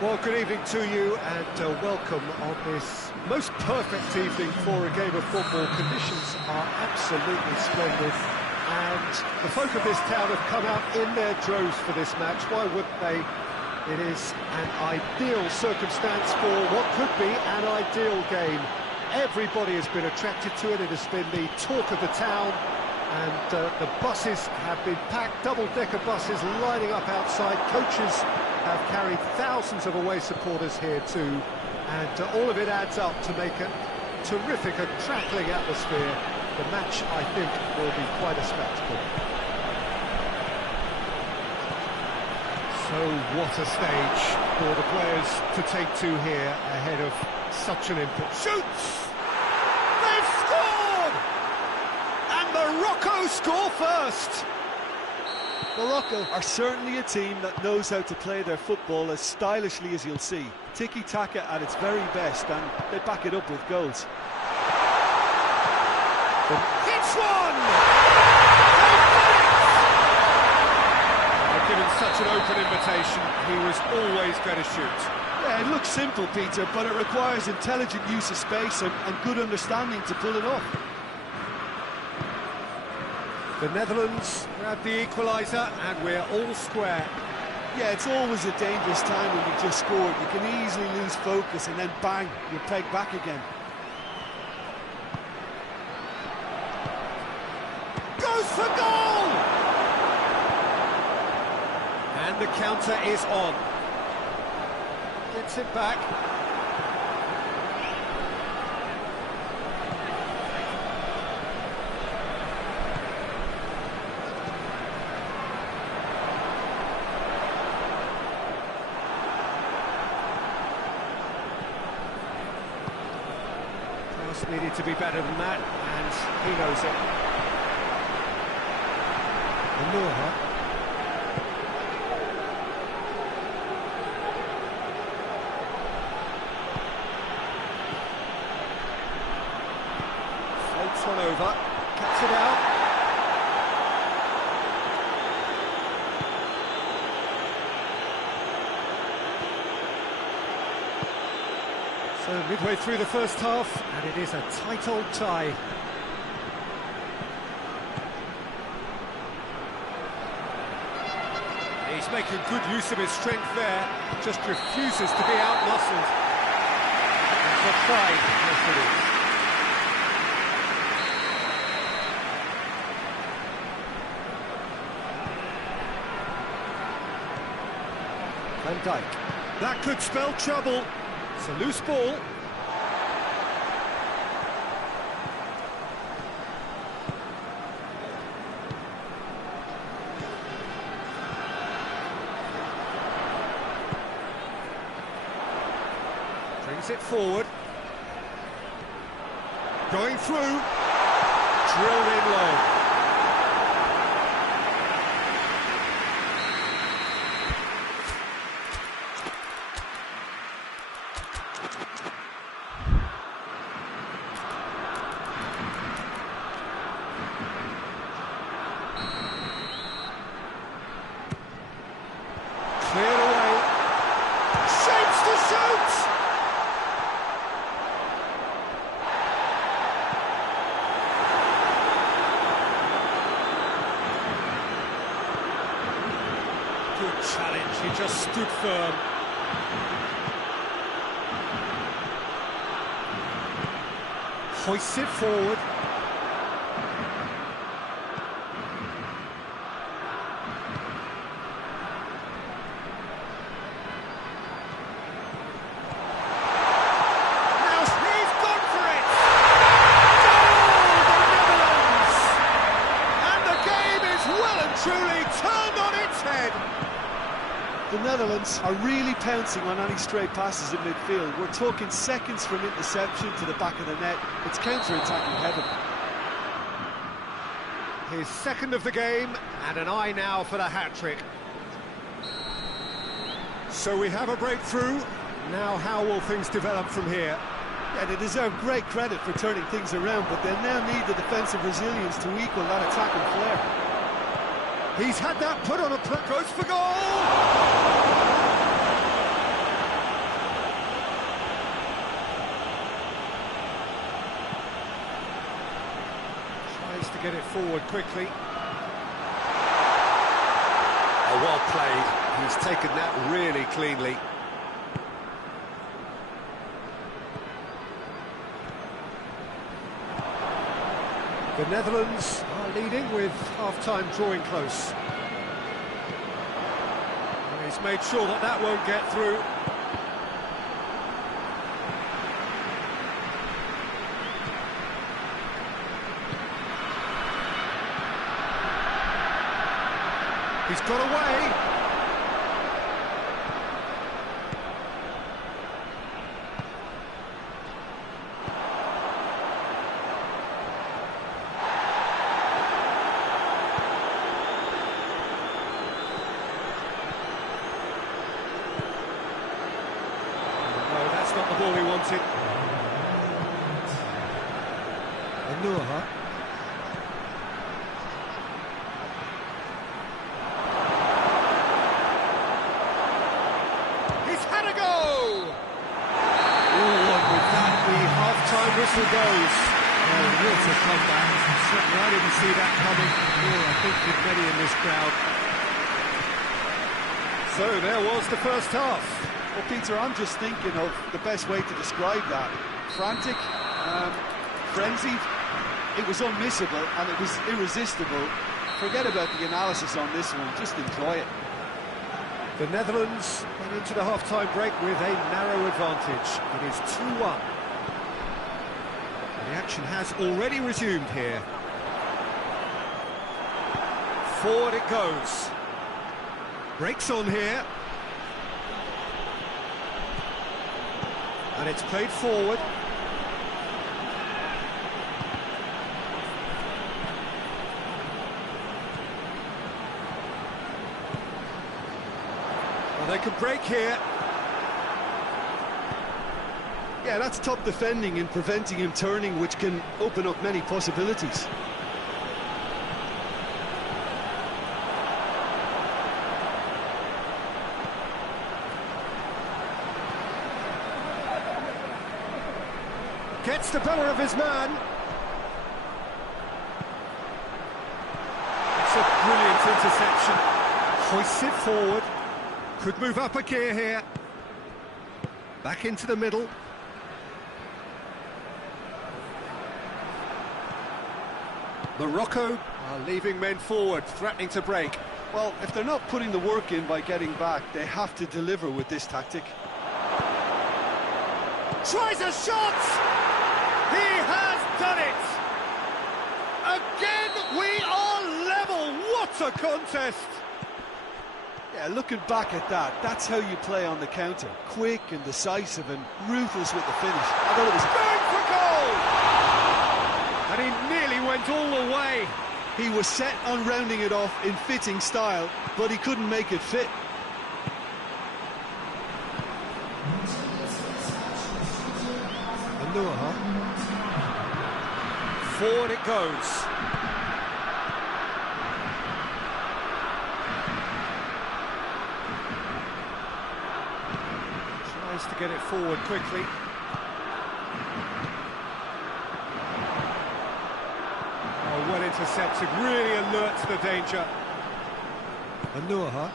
Well, good evening to you and welcome on this most perfect evening for a game of football. Conditions are absolutely splendid and the folk of this town have come out in their droves for this match. Why wouldn't they? It is an ideal circumstance for what could be an ideal game. Everybody has been attracted to it. It has been the talk of the town, and the buses have been packed, double-decker buses lining up outside. Coaches have carried thousands of away supporters here too, and all of it adds up to make a terrific and crackling atmosphere. The match, I think, will be quite a spectacle. So what a stage for the players to take to here ahead of such an input. Shoots! They've scored! And Morocco score first! Morocco are certainly a team that knows how to play their football as stylishly as you'll see. Tiki-taka at its very best, and they back it up with goals. Hits one! They've given such an open invitation, he was always going to shoot. Yeah, it looks simple, Peter, but it requires intelligent use of space and good understanding to pull it off. The Netherlands grab the equaliser and we're all square. Yeah, it's always a dangerous time when you've just scored. You can easily lose focus and then bang, you're pegged back again. Goes for goal! And the counter is on. Gets it back. Needed to be better than that, and he knows it. Anora. Floats one over, cuts it out. So midway through the first half, and it is a tight old tie. He's making good use of his strength there, just refuses to be out-muscled. And for pride, yes it is. Van Dijk. That could spell trouble. It's a loose ball. Brings it forward. Going through. Drilled in low. Cleared away. Shapes to shoot! Good challenge, he just stood firm. Hoists it forward. Truly turned on its head. The Netherlands are really pouncing on any stray passes in midfield. We're talking seconds from interception to the back of the net. It's counter-attacking heaven. His second of the game, and an eye now for the hat-trick. So we have a breakthrough. Now how will things develop from here? Yeah, they deserve great credit for turning things around, but they now need the defensive resilience to equal that attacking flair. He's had that put on a goes for goal! to get it forward quickly. Oh, well played. He's taken that really cleanly. The Netherlands are leading with half-time drawing close. And he's made sure that that won't get through. He's got away. No, that's not the ball he wanted. Anua. Whistle goes. Oh, what a comeback. Certainly I didn't see that coming. Or I think did many in this crowd. So there was the first half. Well, Peter, I'm just thinking of the best way to describe that. Frantic, frenzied. It was unmissable and it was irresistible. Forget about the analysis on this one, just enjoy it. The Netherlands went into the half-time break with a narrow advantage. It is 2-1. The action has already resumed here. Forward it goes. Breaks on here. And it's played forward. Well, they can break here. Yeah, that's top defending and preventing him turning, which can open up many possibilities. Gets the better of his man. It's a brilliant interception. Hoists it forward. Could move up a gear here. Back into the middle. Morocco are leaving men forward, threatening to break. Well, if they're not putting the work in by getting back, they have to deliver with this tactic. Tries a shot! He has done it! Again, we are level! What a contest! Yeah, looking back at that, that's how you play on the counter. Quick and decisive and ruthless with the finish. I thought it was going for goal! And he nearly went all the way. He was set on rounding it off in fitting style, but he couldn't make it fit. Anua. Forward it goes. Tries to get it forward quickly. Oh, well intercepted, really alert to the danger. Anua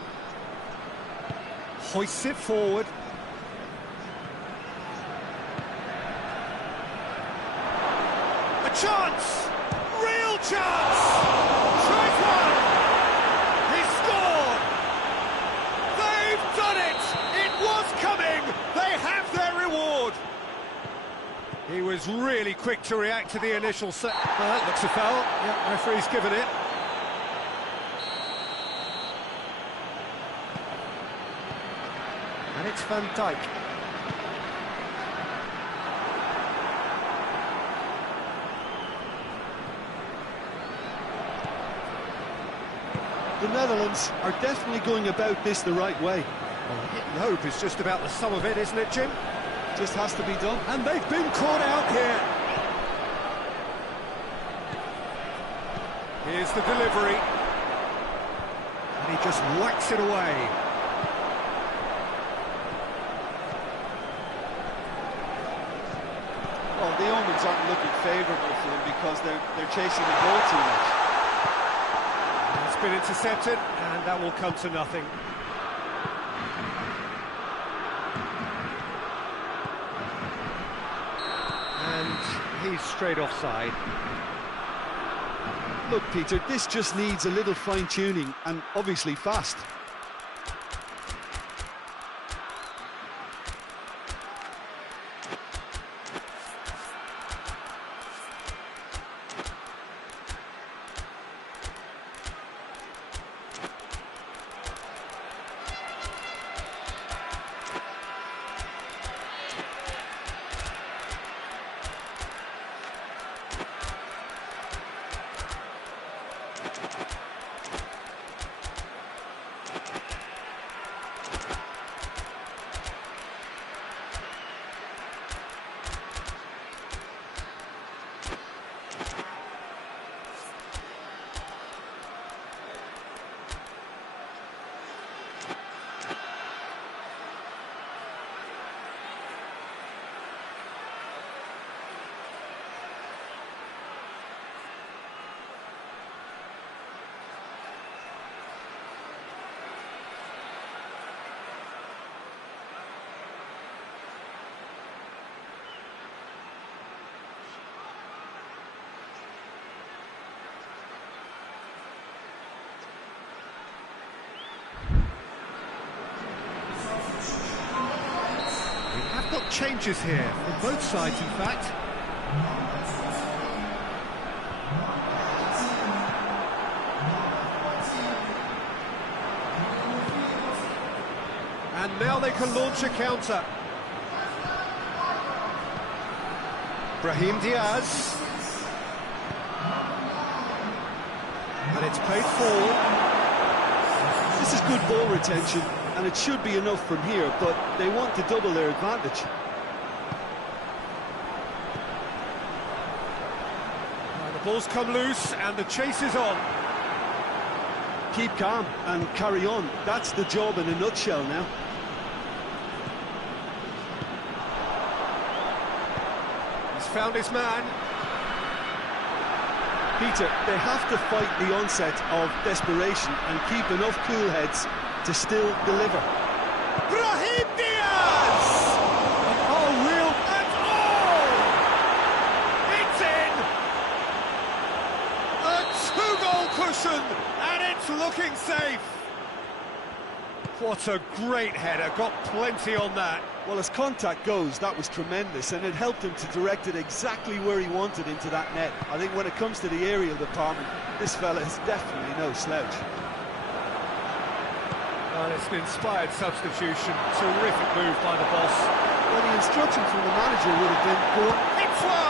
hoists it forward. A chance! Real chance! Tries one! He scored! They've done it! It was coming! They have their reward! He was really quick to react to the initial set. Well, that looks a foul. Yep, referee's given it. And it's Van Dijk. The Netherlands are definitely going about this the right way. Well, hitting hope is just about the sum of it, isn't it, Jim? Just has to be done. And they've been caught out here. Here's the delivery. And he just whacks it away. Well, the omens aren't looking favourable for them because they're chasing the ball too much. It's been intercepted, and that will come to nothing. And he's straight offside. Look, Peter, this just needs a little fine-tuning, and obviously fast. Got changes here from both sides, in fact. And now they can launch a counter. Brahim Diaz. And it's played forward. This is good ball retention, and it should be enough from here, but they want to double their advantage. And the ball's come loose, and the chase is on. Keep calm and carry on. That's the job in a nutshell now. He's found his man. Peter, they have to fight the onset of desperation and keep enough cool heads to still deliver. Brahim Diaz! Oh, real and all! It's in! A two-goal cushion, and it's looking safe. What a great header, got plenty on that. Well, as contact goes, that was tremendous, and it helped him to direct it exactly where he wanted into that net. I think when it comes to the aerial department, this fella is definitely no slouch. Well, it's an inspired substitution. Terrific move by the boss. Well, the instruction from the manager would have been, go on. It's one!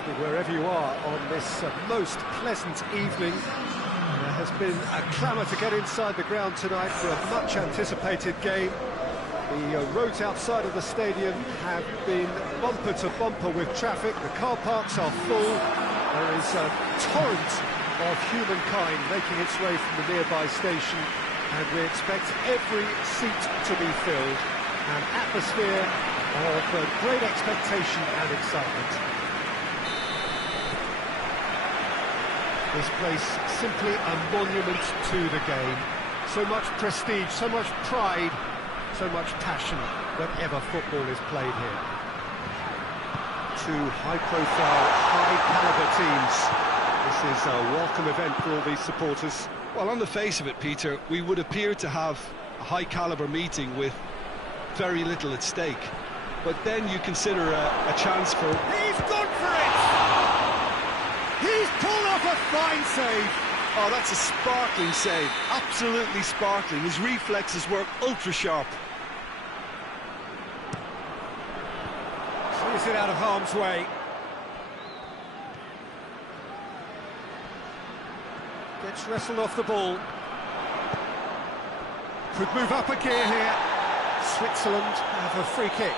evening, wherever you are on this most pleasant evening. There has been a clamour to get inside the ground tonight for a much-anticipated game. The roads outside of the stadium have been bumper to bumper with traffic. The car parks are full. There is a torrent of humankind making its way from the nearby station, and we expect every seat to be filled. An atmosphere of great expectation and excitement. This place simply a monument to the game. So much prestige, so much pride, so much passion whenever football is played here. Two high-profile, high-caliber teams. This is a welcome event for all these supporters. Well, on the face of it, Peter, we would appear to have a high-caliber meeting with very little at stake. But then you consider a chance for... He's gone for it! He's pulled off a fine save! Oh, that's a sparkling save. Absolutely sparkling. His reflexes were ultra-sharp. Clears it out of harm's way. Gets wrestled off the ball. Could move up a gear here. Switzerland have a free kick.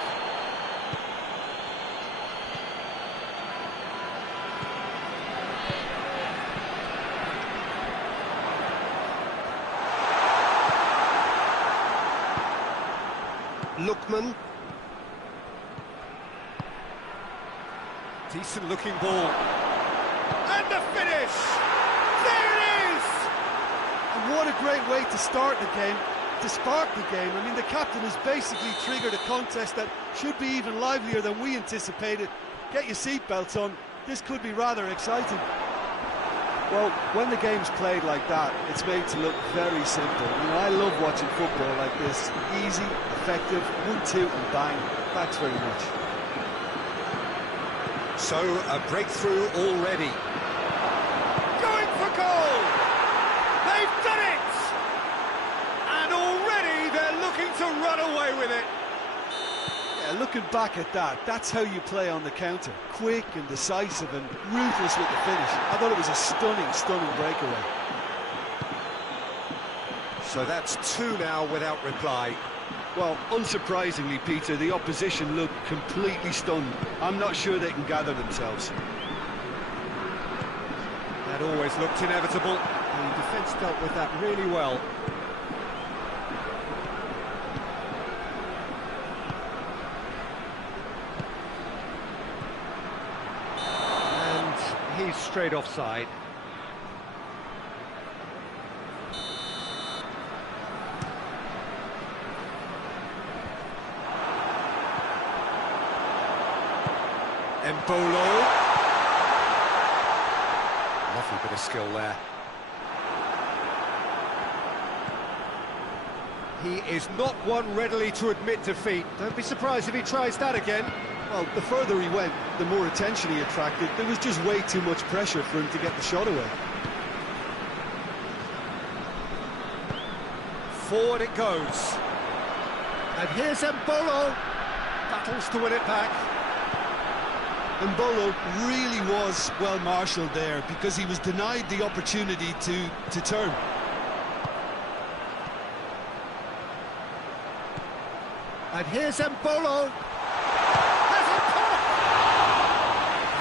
Lookman. Decent looking ball. And the finish! There it is! And what a great way to start the game, to spark the game. I mean, the captain has basically triggered a contest that should be even livelier than we anticipated. Get your seatbelts on, this could be rather exciting. Well, when the game's played like that, it's made to look very simple. You know, I love watching football like this. Easy, effective, 1-2 and bang. Thanks very much. So, a breakthrough already. Going for goal! They've done it! And already they're looking to run away with it. Yeah, looking back at that, that's how you play on the counter. Quick and decisive and ruthless with the finish. I thought it was a stunning breakaway. So that's two now without reply. Well, unsurprisingly, Peter, the opposition looked completely stunned. I'm not sure they can gather themselves. That always looked inevitable. The defence dealt with that really well. And he's straight offside. Embolo. Lovely bit of skill there. He is not one readily to admit defeat. Don't be surprised if he tries that again. Well, the further he went, the more attention he attracted. There was just way too much pressure for him to get the shot away. Forward it goes. And here's Embolo. Battles to win it back. Embolo really was well marshalled there because he was denied the opportunity to turn. And here's Embolo. Has a pop!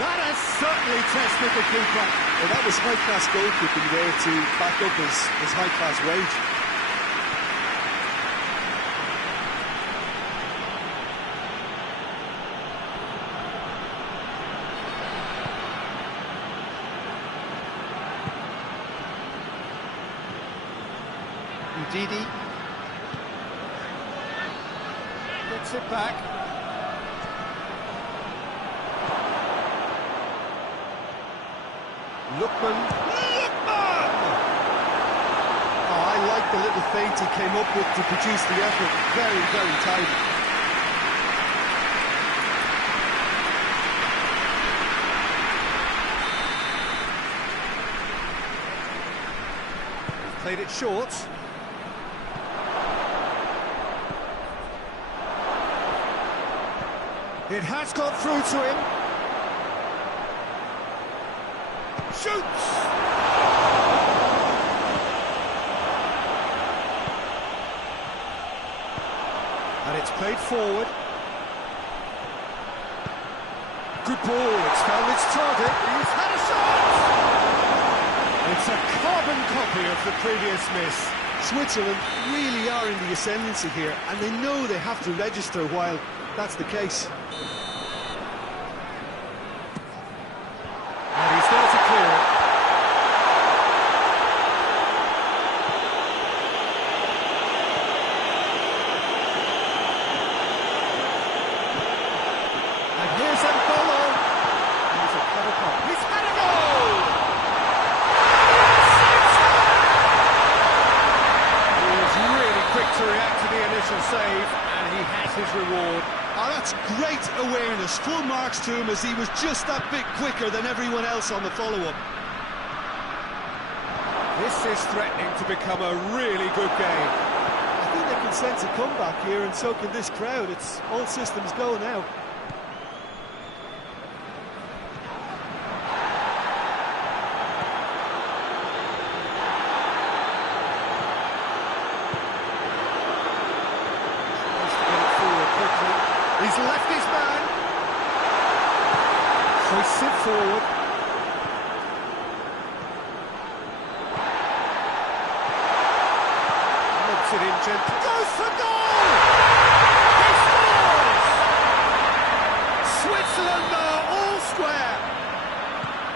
That has certainly tested the keeper. Well, that was high-class goalkeeping there to back up his high-class wage. Didi gets it back. Lookman. Oh, I like the little feint he came up with to produce the effort. Very, very tidy. Played it short. It has gone through to him. shoots! And it's played forward. Good ball, it's found its target. He's had a shot! It's a carbon copy of the previous miss. Switzerland really are in the ascendancy here, and they know they have to register while that's the case. And he's there to clear it. And here's Mbolo. He's a clever pop. He's had a goal! He was really quick to react to the initial save, and he has his reward. Oh, that's great awareness. Full marks to him as he was just that bit quicker than everyone else on the follow-up. This is threatening to become a really good game. I think they can sense a comeback here, and so can this crowd. It's all systems go now. He's left his man. Hoists it forward. Lobs it in gently. Goes for goal! He scores! Switzerland are all square.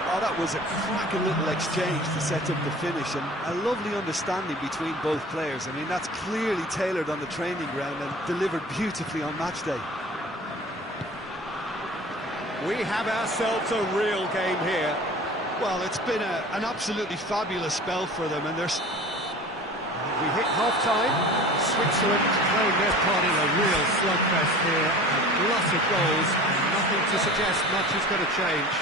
Oh, that was a cracking little exchange to set up the finish, and a lovely understanding between both players. I mean, that's clearly tailored on the training ground and delivered beautifully on match day. We have ourselves a real game here. Well, it's been an absolutely fabulous spell for them, and there's... We hit half-time. Switzerland playing their part in a real slugfest here. A lot of goals, and nothing to suggest much is going to change.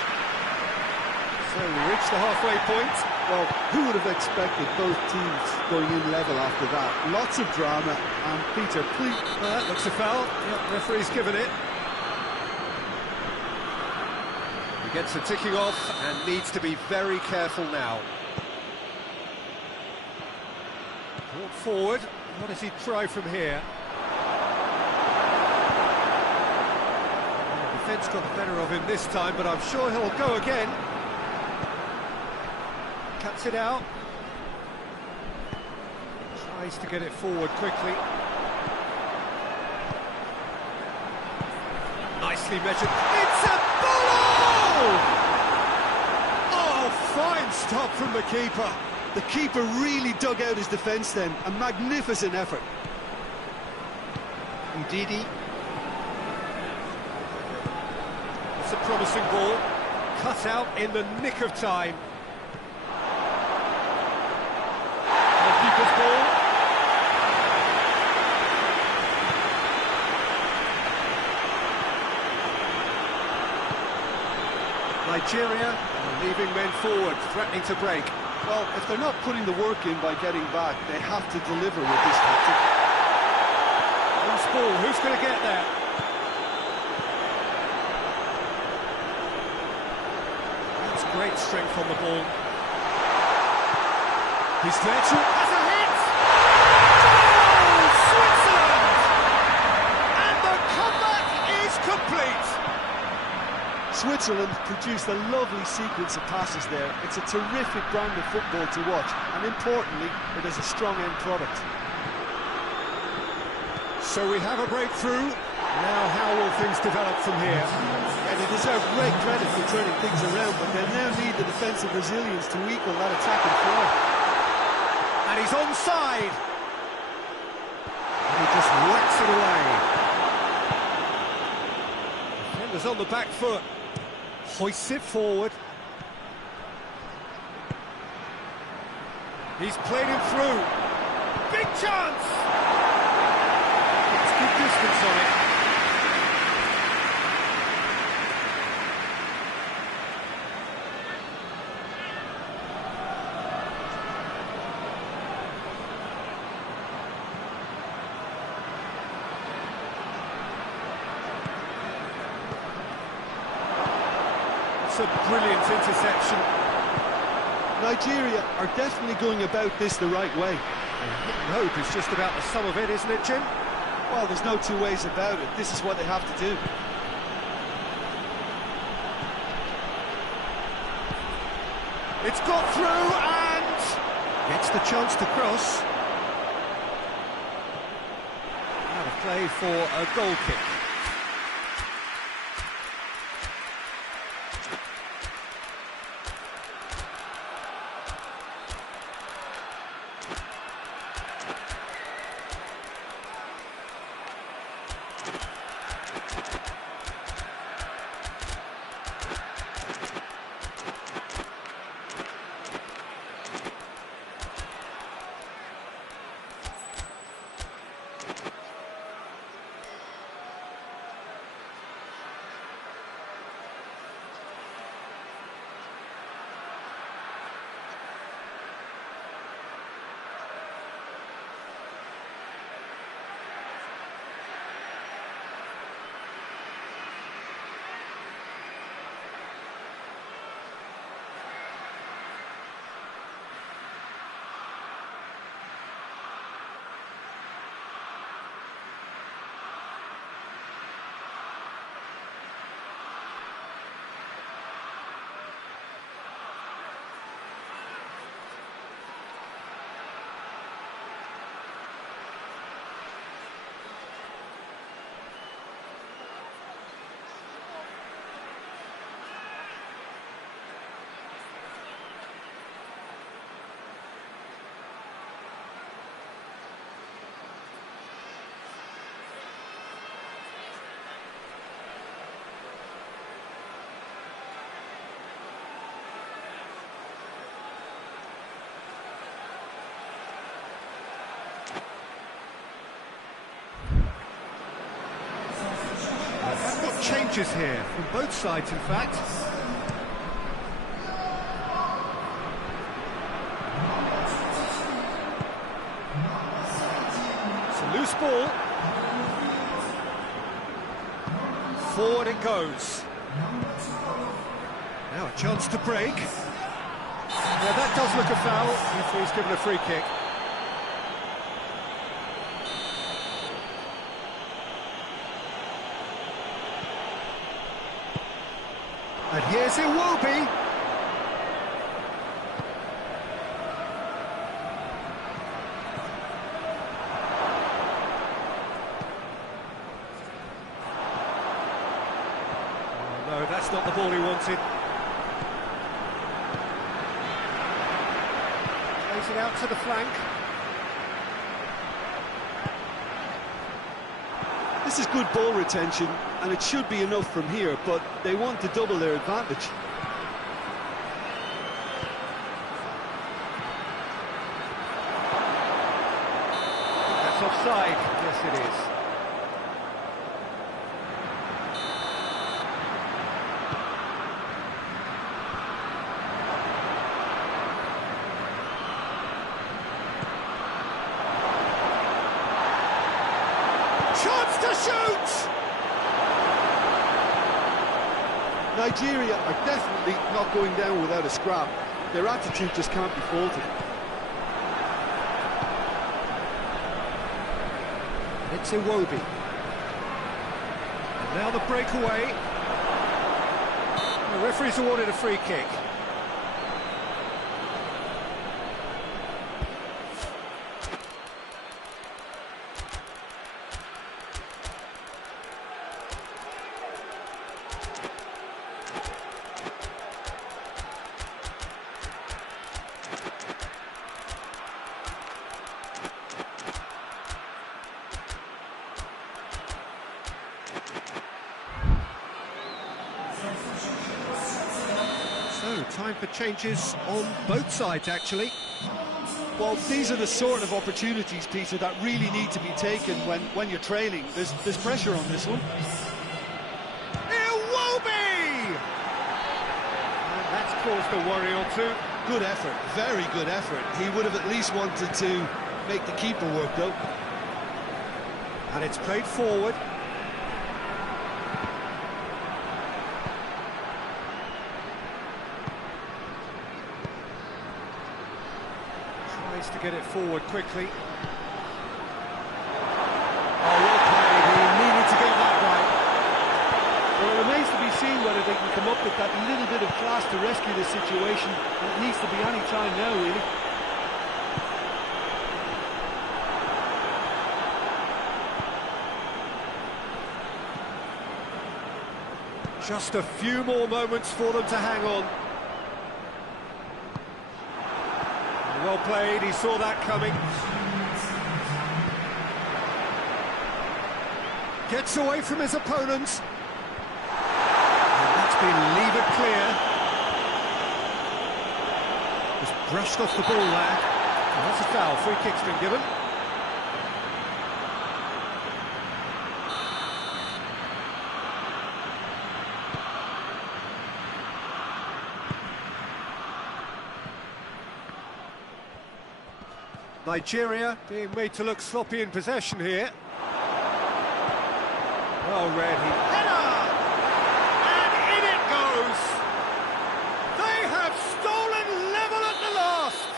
So we reach the halfway point. Well, who would have expected both teams going in level after that? Lots of drama, and Peter, please... That looks a foul. Yep, referee's given it. He gets it ticking off and needs to be very careful now. Brought forward. What does he try from here? The defence got the better of him this time, but I'm sure he'll go again. Cuts it out. Tries to get it forward quickly. Nicely measured. It's a ball! Oh, fine stop from the keeper. The keeper really dug out his defence then. A magnificent effort. Udidi. It's a promising ball. Cut out in the nick of time. The keeper's ball. Nigeria are leaving men forward, threatening to break. Well, if they're not putting the work in by getting back, they have to deliver with this tactic. Loose ball, who's going to get there? That's great strength on the ball. He's there to... has a hit! Goal! Switzerland! And the comeback is complete! Switzerland produced a lovely sequence of passes there. It's a terrific brand of football to watch, and importantly, it is a strong end product. So we have a breakthrough. Now how will things develop from here? And they deserve great credit for turning things around, but they now need the defensive resilience to equal that attacking flow. And he's onside. And he just whacks it away. Defenders on the back foot. Hoists it forward. He's played him through. Big chance! It's good distance on it. It's a brilliant interception. Nigeria are definitely going about this the right way. Hitting hope is just about the sum of it, isn't it, Jim? Well, there's no two ways about it. This is what they have to do. It's got through and gets the chance to cross. Out of play for a goal kick. Changes here from both sides, in fact. It's a loose ball. Forward it goes. Now a chance to break. Yeah, that does look a foul. Referee's given a free kick. And here's Iwobi. Oh, no, that's not the ball he wanted. Plays it out to the flank. This is good ball retention, and it should be enough from here, but they want to double their advantage. That's offside. Yes, it is. Chance to shoot! Nigeria are definitely not going down without a scrap. Their attitude just can't be faulted. It's Iwobi. And now the breakaway. The referee's awarded a free kick. So, time for changes on both sides, actually. Well, these are the sort of opportunities, Peter, that really need to be taken when you're trailing. There's pressure on this one. Iwobi! And that's caused a worry or two. Good effort, very good effort. He would have at least wanted to make the keeper work, though. And it's played forward. Needs to get it forward quickly. Oh, well played. He needed to get that right. Well, it remains to be seen whether they can come up with that little bit of class to rescue the situation. It needs to be any time now, really. Just a few more moments for them to hang on. Well played, he saw that coming. Gets away from his opponents. And that's been levered clear. Just brushed off the ball there. And that's a foul, free kick's been given. Nigeria being made to look sloppy in possession here. Well read, header! And in it goes! They have stolen level at the last!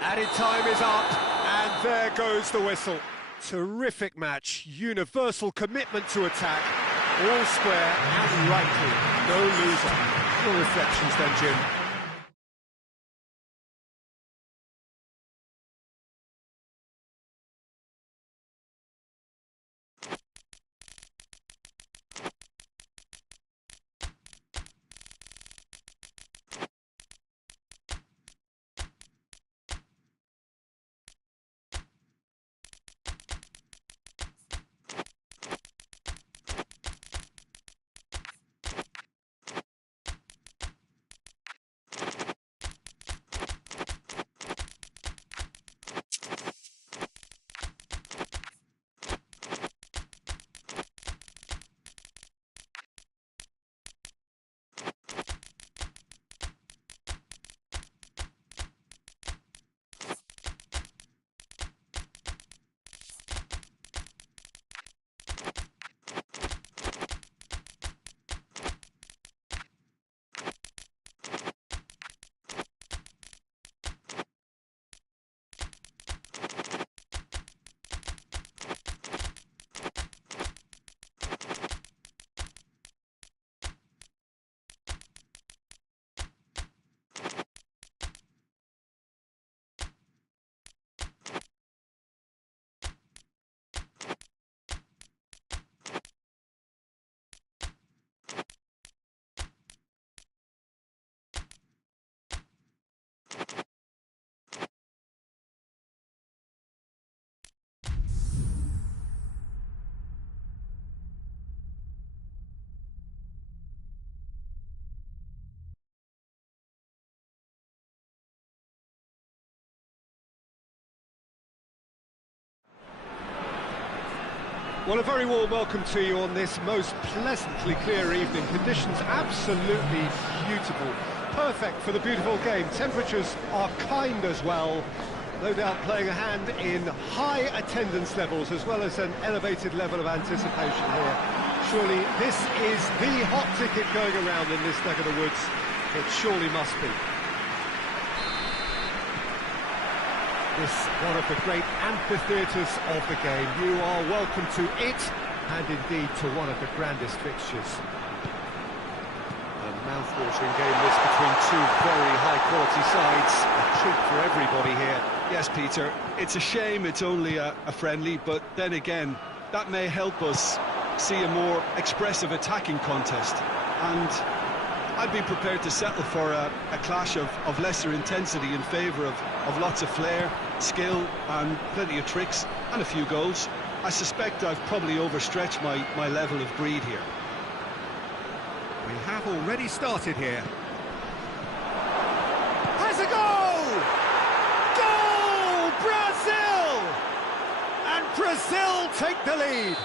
Added time is up, and there goes the whistle. Terrific match, universal commitment to attack, all square and rightly, no loser. Your reflections then, Jim? Well, a very warm welcome to you on this most pleasantly clear evening. Conditions absolutely beautiful. Perfect for the beautiful game. Temperatures are kind as well. No doubt playing a hand in high attendance levels as well as an elevated level of anticipation here. Surely this is the hot ticket going around in this neck of the woods. It surely must be. This one of the great amphitheatres of the game. You are welcome to it, and indeed to one of the grandest fixtures. A mouth-watering game this between two very high-quality sides. A treat for everybody here. Yes, Peter, it's a shame it's only a friendly, but then again, that may help us see a more expressive attacking contest. And I'd be prepared to settle for a clash of lesser intensity in favour of lots of flair, skill and plenty of tricks and a few goals. I suspect I've probably overstretched my level of greed here. We have already started here. Has a goal! Goal! Brazil! And Brazil take the lead.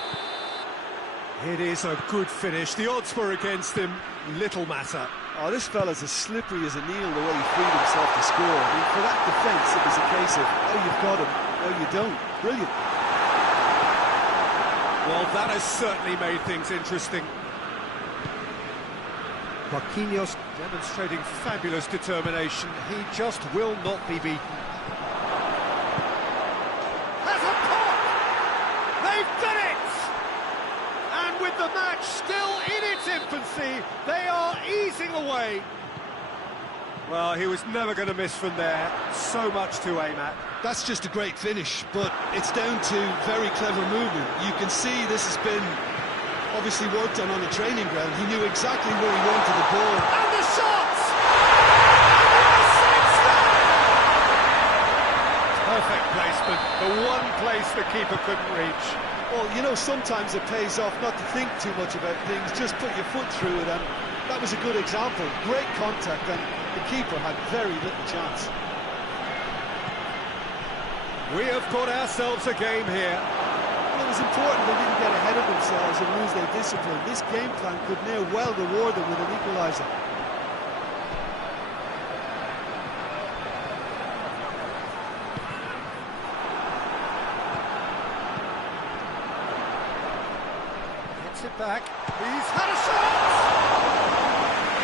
It is a good finish. The odds were against him. Little matter. Oh, this fella's as slippery as a needle the way he freed himself to score. I mean, for that defence, it was a case of, oh, you've got him, no, you don't. Brilliant. Well, that has certainly made things interesting. Marquinhos demonstrating fabulous determination. He just will not be beaten. Has a pop! They've done it! And with the match still in its infancy, they are easing away. Well, he was never going to miss from there. So much to aim at. That's just a great finish, but it's down to very clever movement. You can see this has been obviously worked on the training ground. He knew exactly where he wanted the ball. And the shot! Perfect placement, the one place the keeper couldn't reach. Well, you know, sometimes it pays off not to think too much about things, just put your foot through it, and that was a good example. Great contact, and the keeper had very little chance. We have got ourselves a game here. Well, it was important they didn't get ahead of themselves and lose their discipline. This game plan could now well reward them with an equaliser. Gets it back. He's had a shot!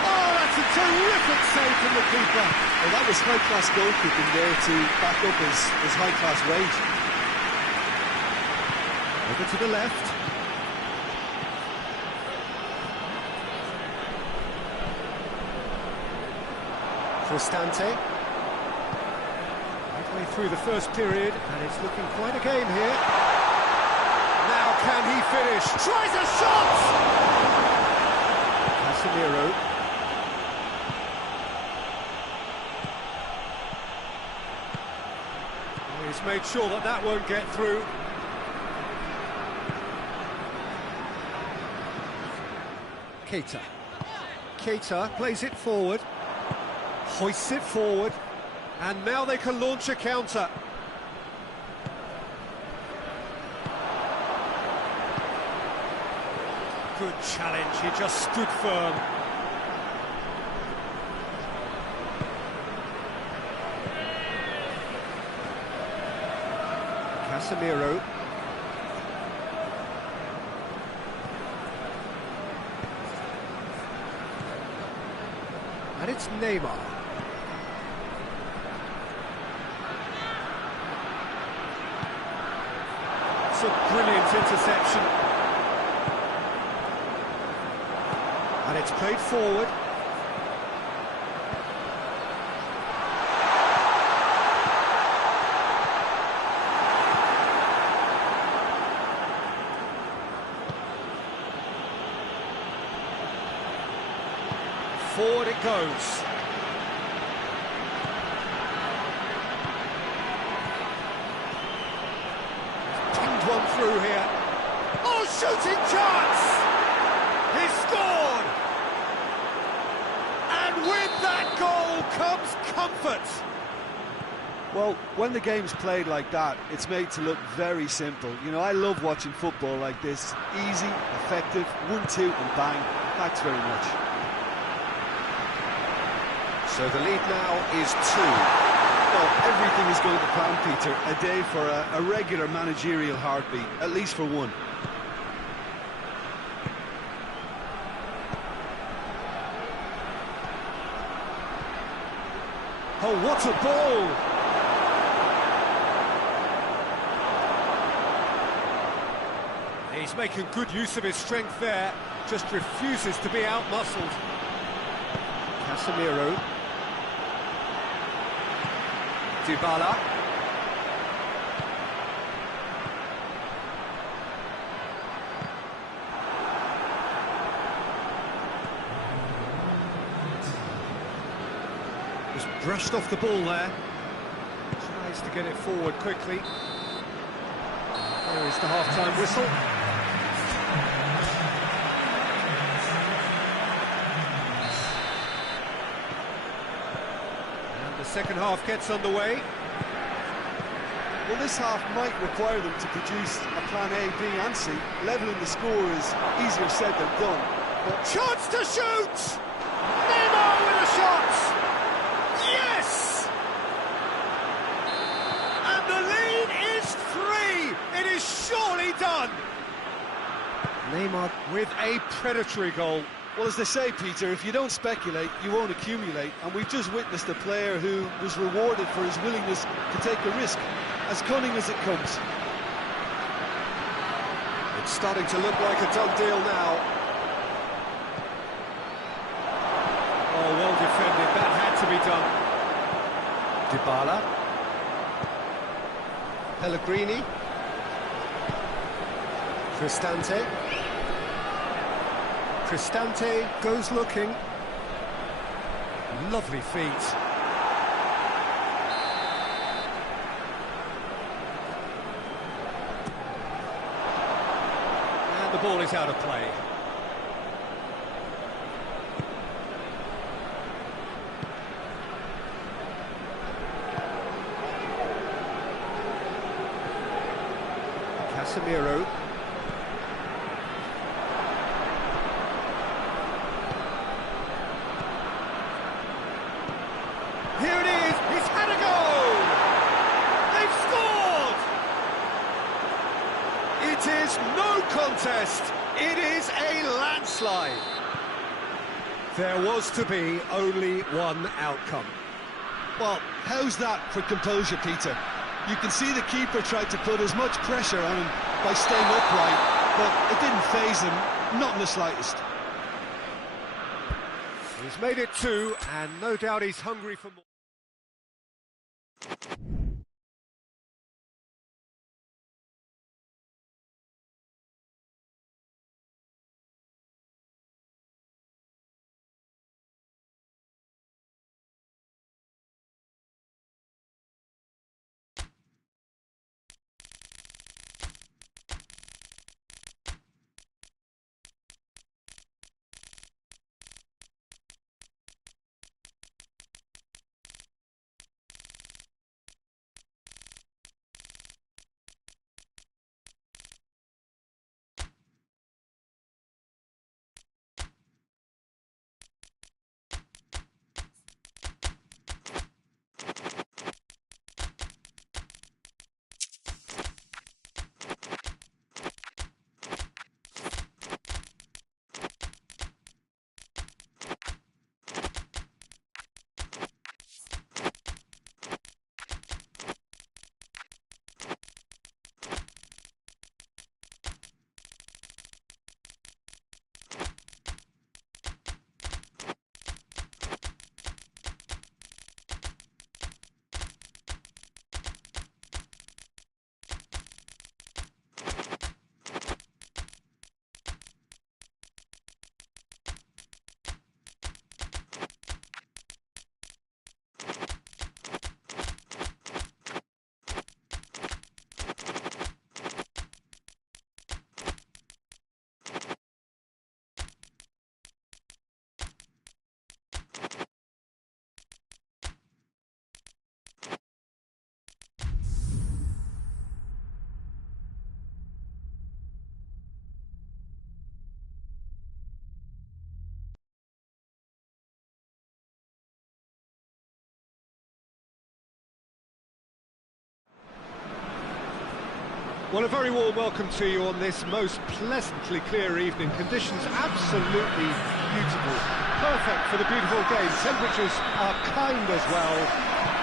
Oh, that's a terrific save from the keeper. Well, that was high-class goalkeeping there to back up his high-class weight. Over to the left. Cristante. Midway through the first period, and it's looking quite a game here. Now can he finish? Tries a shot! Casemiro. He's made sure that that won't get through. Keita plays it forward, hoists it forward, and now they can launch a counter. Good challenge, he just stood firm. Casemiro. And it's Neymar. It's a brilliant interception. And it's played forward. Forward it goes. Pinged one through here. Oh, shooting chance! He scored! And with that goal comes comfort. Well, when the game's played like that, it's made to look very simple. You know, I love watching football like this. Easy, effective, 1-2 and bang. Thanks very much. So the lead now is 2. Well, everything is going to plan, Peter. A day for a regular managerial heartbeat, at least for one. Oh, what a ball! He's making good use of his strength there, just refuses to be out-muscled. Casemiro. Dybala. Just brushed off the ball there. Tries to get it forward quickly. There is the half-time whistle. Second half gets underway. Well, this half might require them to produce a plan A, B and C. Levelling the score is easier said than done. But chance to shoot! Neymar with a shot! Yes! And the lead is 3! It is surely done! Neymar with a predatory goal. Well, as they say, Peter, if you don't speculate, you won't accumulate. And we've just witnessed a player who was rewarded for his willingness to take a risk, as cunning as it comes. It's starting to look like a done deal now. Oh, well defended. That had to be done. Dybala. Pellegrini. Cristante. Cristante goes looking. Lovely feet. And the ball is out of play. Casemiro. Here it is, he's had a goal! They've scored! It is no contest, it is a landslide. There was to be only one outcome. Well, how's that for composure, Peter? You can see the keeper tried to put as much pressure on him by staying upright, but it didn't faze him, not in the slightest. He's made it two, and no doubt he's hungry for more. Well, a very warm welcome to you on this most pleasantly clear evening. Conditions absolutely beautiful. Perfect for the beautiful game. Temperatures are kind as well.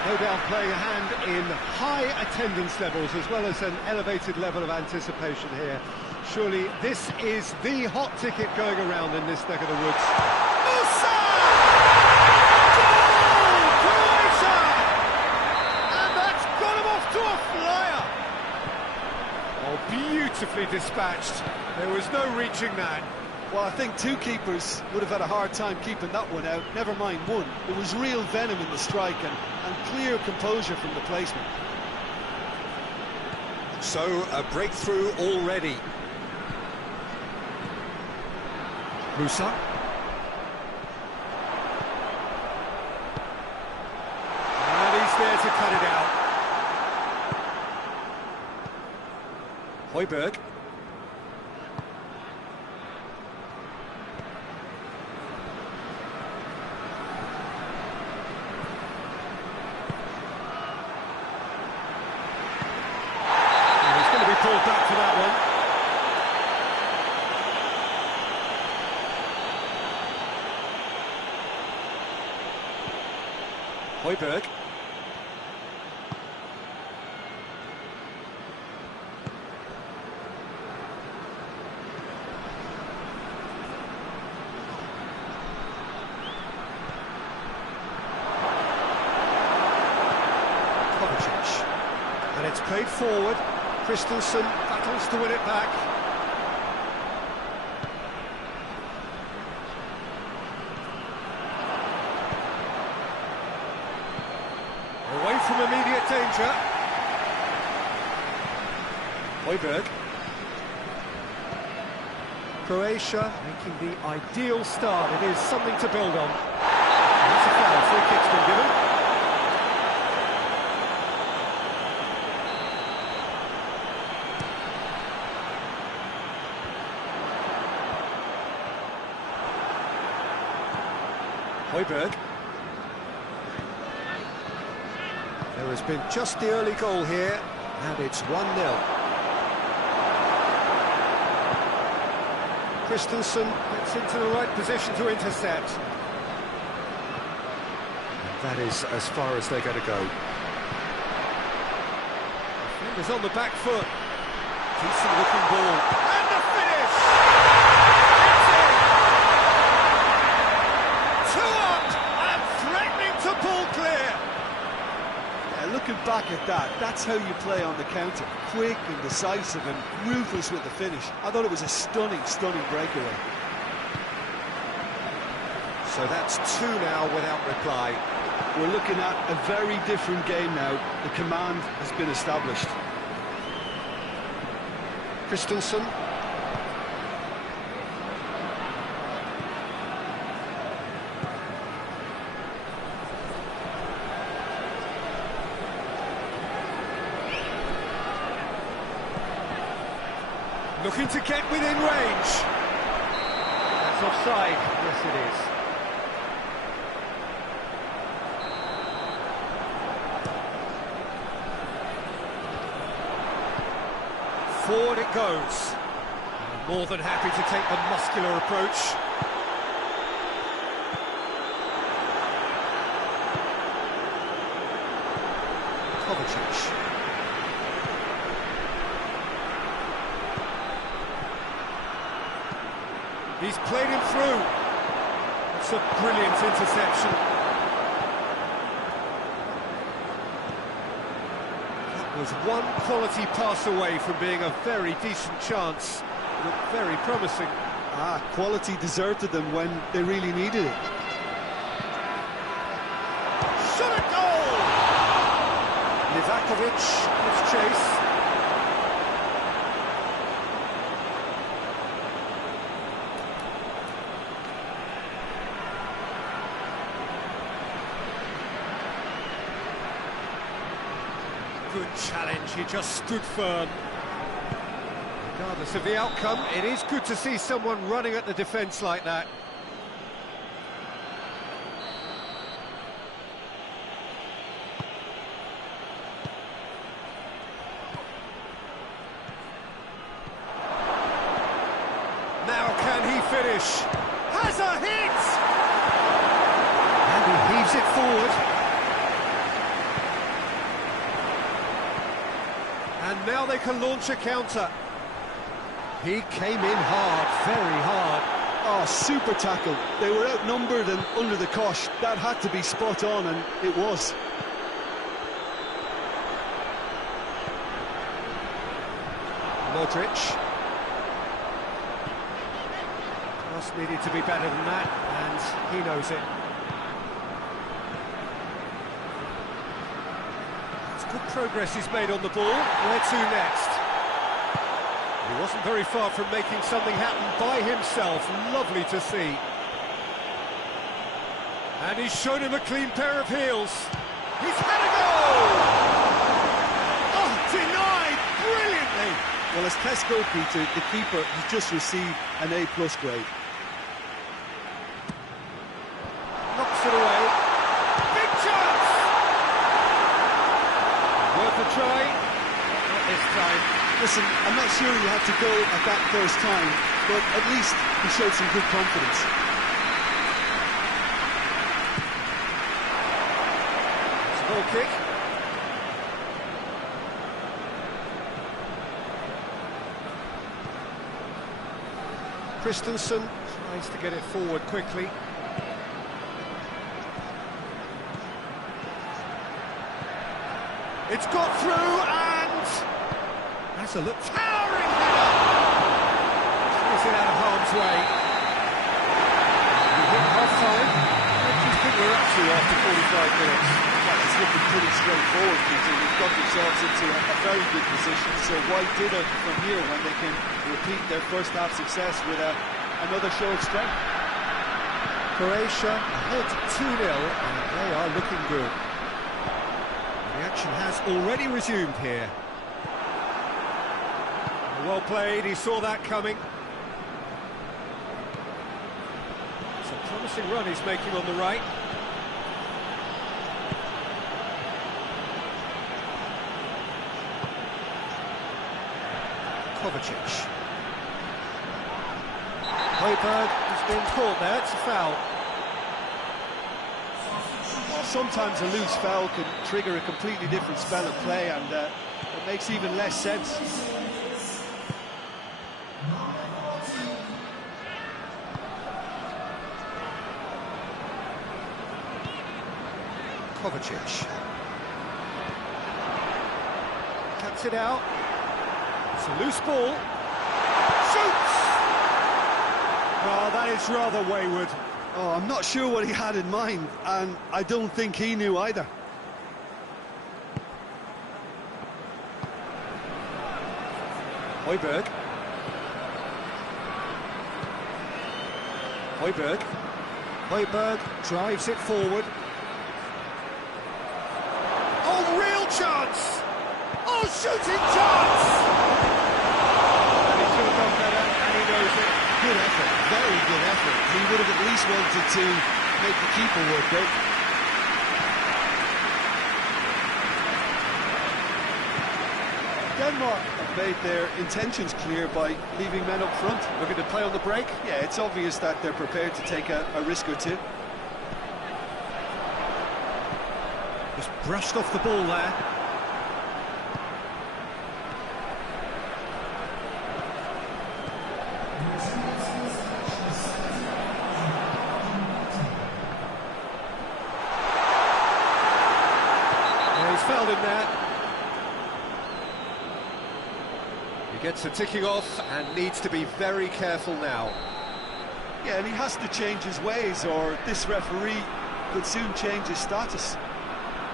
No doubt playing a hand in high attendance levels as well as an elevated level of anticipation here. Surely this is the hot ticket going around in this neck of the woods. Musa! Goal! Croatia! And that's got him off to a flyer! Oh, beautifully dispatched. There was no reaching that. Well, I think two keepers would have had a hard time keeping that one out, never mind one. There was real venom in the strike and clear composure from the placement. So, a breakthrough already. Musa. And he's there to cut it out. Højbjerg. He's going to be pulled back for that one. Højbjerg. And it's played forward. Christensen battles to win it back. Away from immediate danger. Højbjerg. Croatia making the ideal start. It is something to build on. That's a foul. Free kick's been given. Højbjerg. There has been just the early goal here, and it's 1-0. Christensen gets into the right position to intercept. And that is as far as they're going to go. Fingers on the back foot. Decent looking ball. And the finish! It's in! 2 up and threatening to pull clear. Looking back at that, that's how you play on the counter. Quick and decisive and ruthless with the finish. I thought it was a stunning, stunning breakaway. So that's 2 now without reply. We're looking at a very different game now. The command has been established. Christensen. Looking to get within range. That's offside. Yes, it is. Forward it goes. More than happy to take the muscular approach. Kovacic. He's played him through. It's a brilliant interception. That was one quality pass away from being a very decent chance. Looked very promising. Quality deserted them when they really needed it. Shot a goal! Livakovic gives chase. Good challenge, he just stood firm. Regardless of the outcome, it is good to see someone running at the defence like that. Now can he finish? Has a hit! And he heaves it forward. And now they can launch a counter. He came in hard, very hard. Oh, super tackle. They were outnumbered and under the cosh. That had to be spot on, and it was. Modric. Just needed to be better than that, and he knows it. Good progress he's made on the ball. Where to next? He wasn't very far from making something happen by himself. Lovely to see. And he's shown him a clean pair of heels. He's had a goal! Oh, denied brilliantly! Well, as test goalkeeper, the keeper has just received an A+ grade. Knocks it away. Big chance! Worth a try. Not this time. Listen, I'm not sure he had to go at that first time, but at least he showed some good confidence. goal kick. Christensen tries to get it forward quickly. It's got through, and that's a look. Towering header! It's it out of harm's way. We hit half-time. What do you think we're up to after 45 minutes? Well, it's looking pretty straightforward, Peter. They've got themselves into a very good position, so why dither from here when they can repeat their first half success with another show of strength? Croatia ahead 2-0, and they are looking good. The action has already resumed here. Well played, he saw that coming. It's a promising run he's making on the right. Kovacic. Højbjerg has been caught there, it's a foul. Well, sometimes a loose foul can trigger a completely different spell of play, and it makes even less sense. Kovacic. Cuts it out. It's a loose ball. Shoots! Well, that is rather wayward. Oh, I'm not sure what he had in mind, and I don't think he knew either. Højbjerg. Højbjerg. Højbjerg drives it forward. Oh, real chance! Oh, shooting chance! And he should have done better, and he knows it. Good effort, very good effort. He would have at least wanted to make the keeper work, though. Denmark have made their intentions clear by leaving men up front. Looking to play on the break. Yeah, it's obvious that they're prepared to take a risk or two. Just brushed off the ball there. Yeah, he's fouled him there. He gets the ticking off and needs to be very careful now. Yeah, and he has to change his ways, or this referee could soon change his status.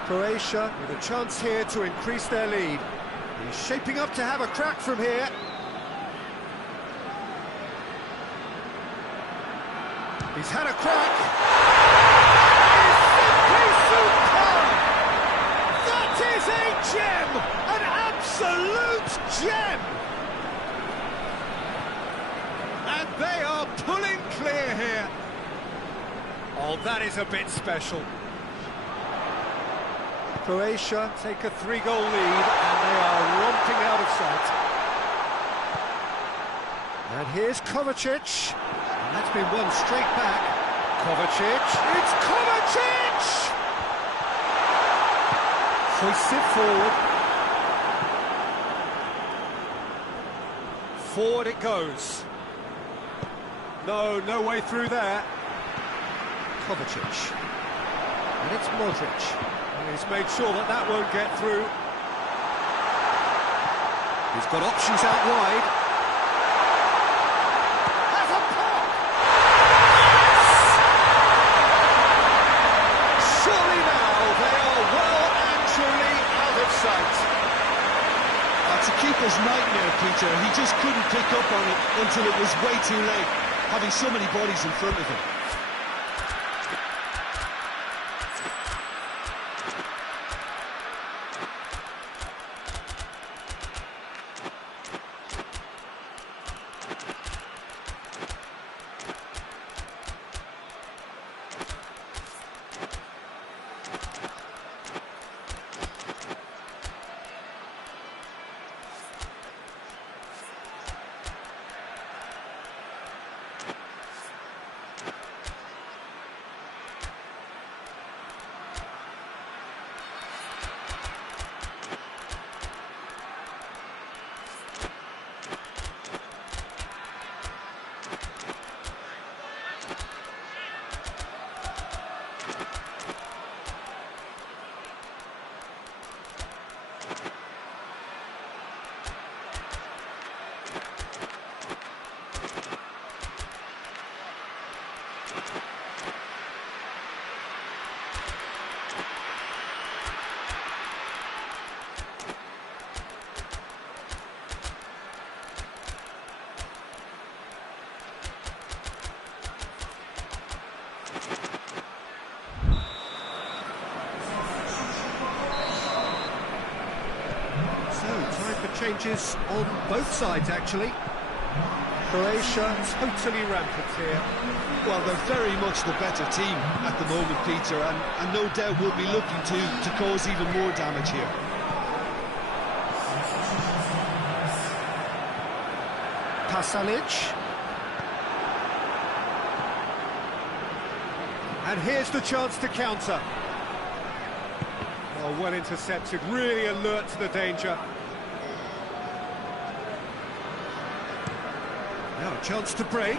Croatia with a chance here to increase their lead. He's shaping up to have a crack from here. He's had a crack. He's simply superb! That is a gem! An absolute gem! And they are pulling clear here. Oh, that is a bit special. Croatia take a 3-goal lead, and they are romping out of sight. And here's Kovacic. And that's been won straight back. Kovacic. It's Kovacic! Hoists it forward. Forward it goes. No way through there. Kovacic. And it's Modric. He's made sure that that won't get through. He's got options out wide. Has a pop! Yes! Surely now they are well and truly out of sight. That's a keeper's nightmare, Peter. He just couldn't pick up on it until it was way too late, having so many bodies in front of him. Changes on both sides, actually. Croatia totally rampant here. Well, they're very much the better team at the moment, Peter, and no doubt will be looking to cause even more damage here. Pasalic. And here's the chance to counter. Oh, well intercepted, really alert to the danger. Now a chance to break.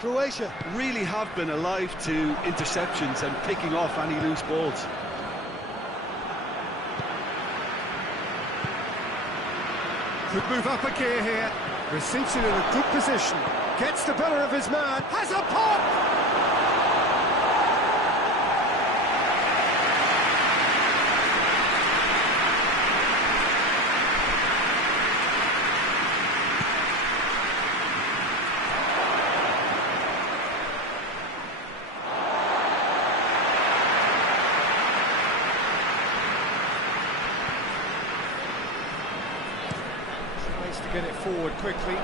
Croatia really have been alive to interceptions and picking off any loose balls. Could move up a gear here. Receives it in a good position. Gets the better of his man. Has a pop! To get it forward quickly.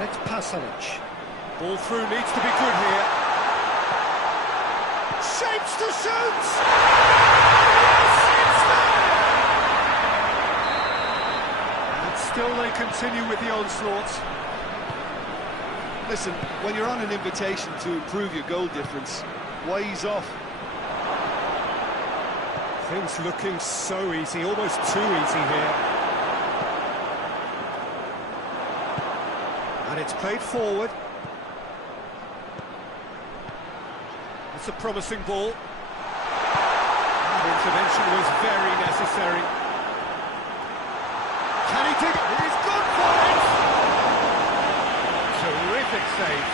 Let's Pasalic. Ball through, needs to be good here. Shapes to shoot! Yes, it's there! And still they continue with the onslaught. Listen, when you're on an invitation to improve your goal difference, why ease off? Things looking so easy, almost too easy here. And it's played forward. It's a promising ball. That intervention was very necessary. Can he dig it? He's gone for it! Terrific save.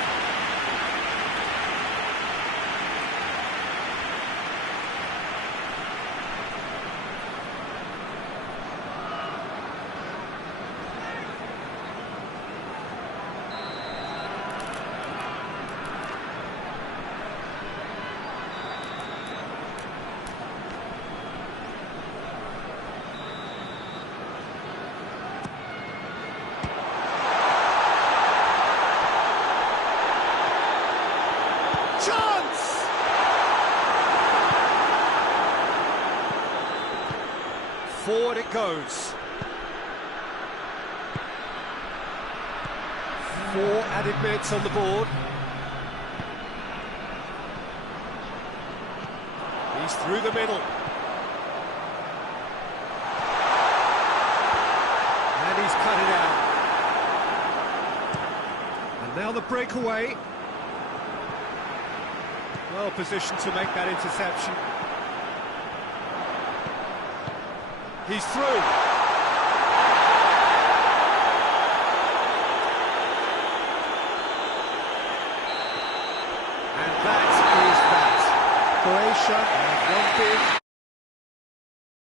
Chance! Forward it goes. 4 added minutes on the board. He's through the middle. And he's cut it out. And now the breakaway. Well positioned to make that interception. He's through. And that is that. Croatia have one big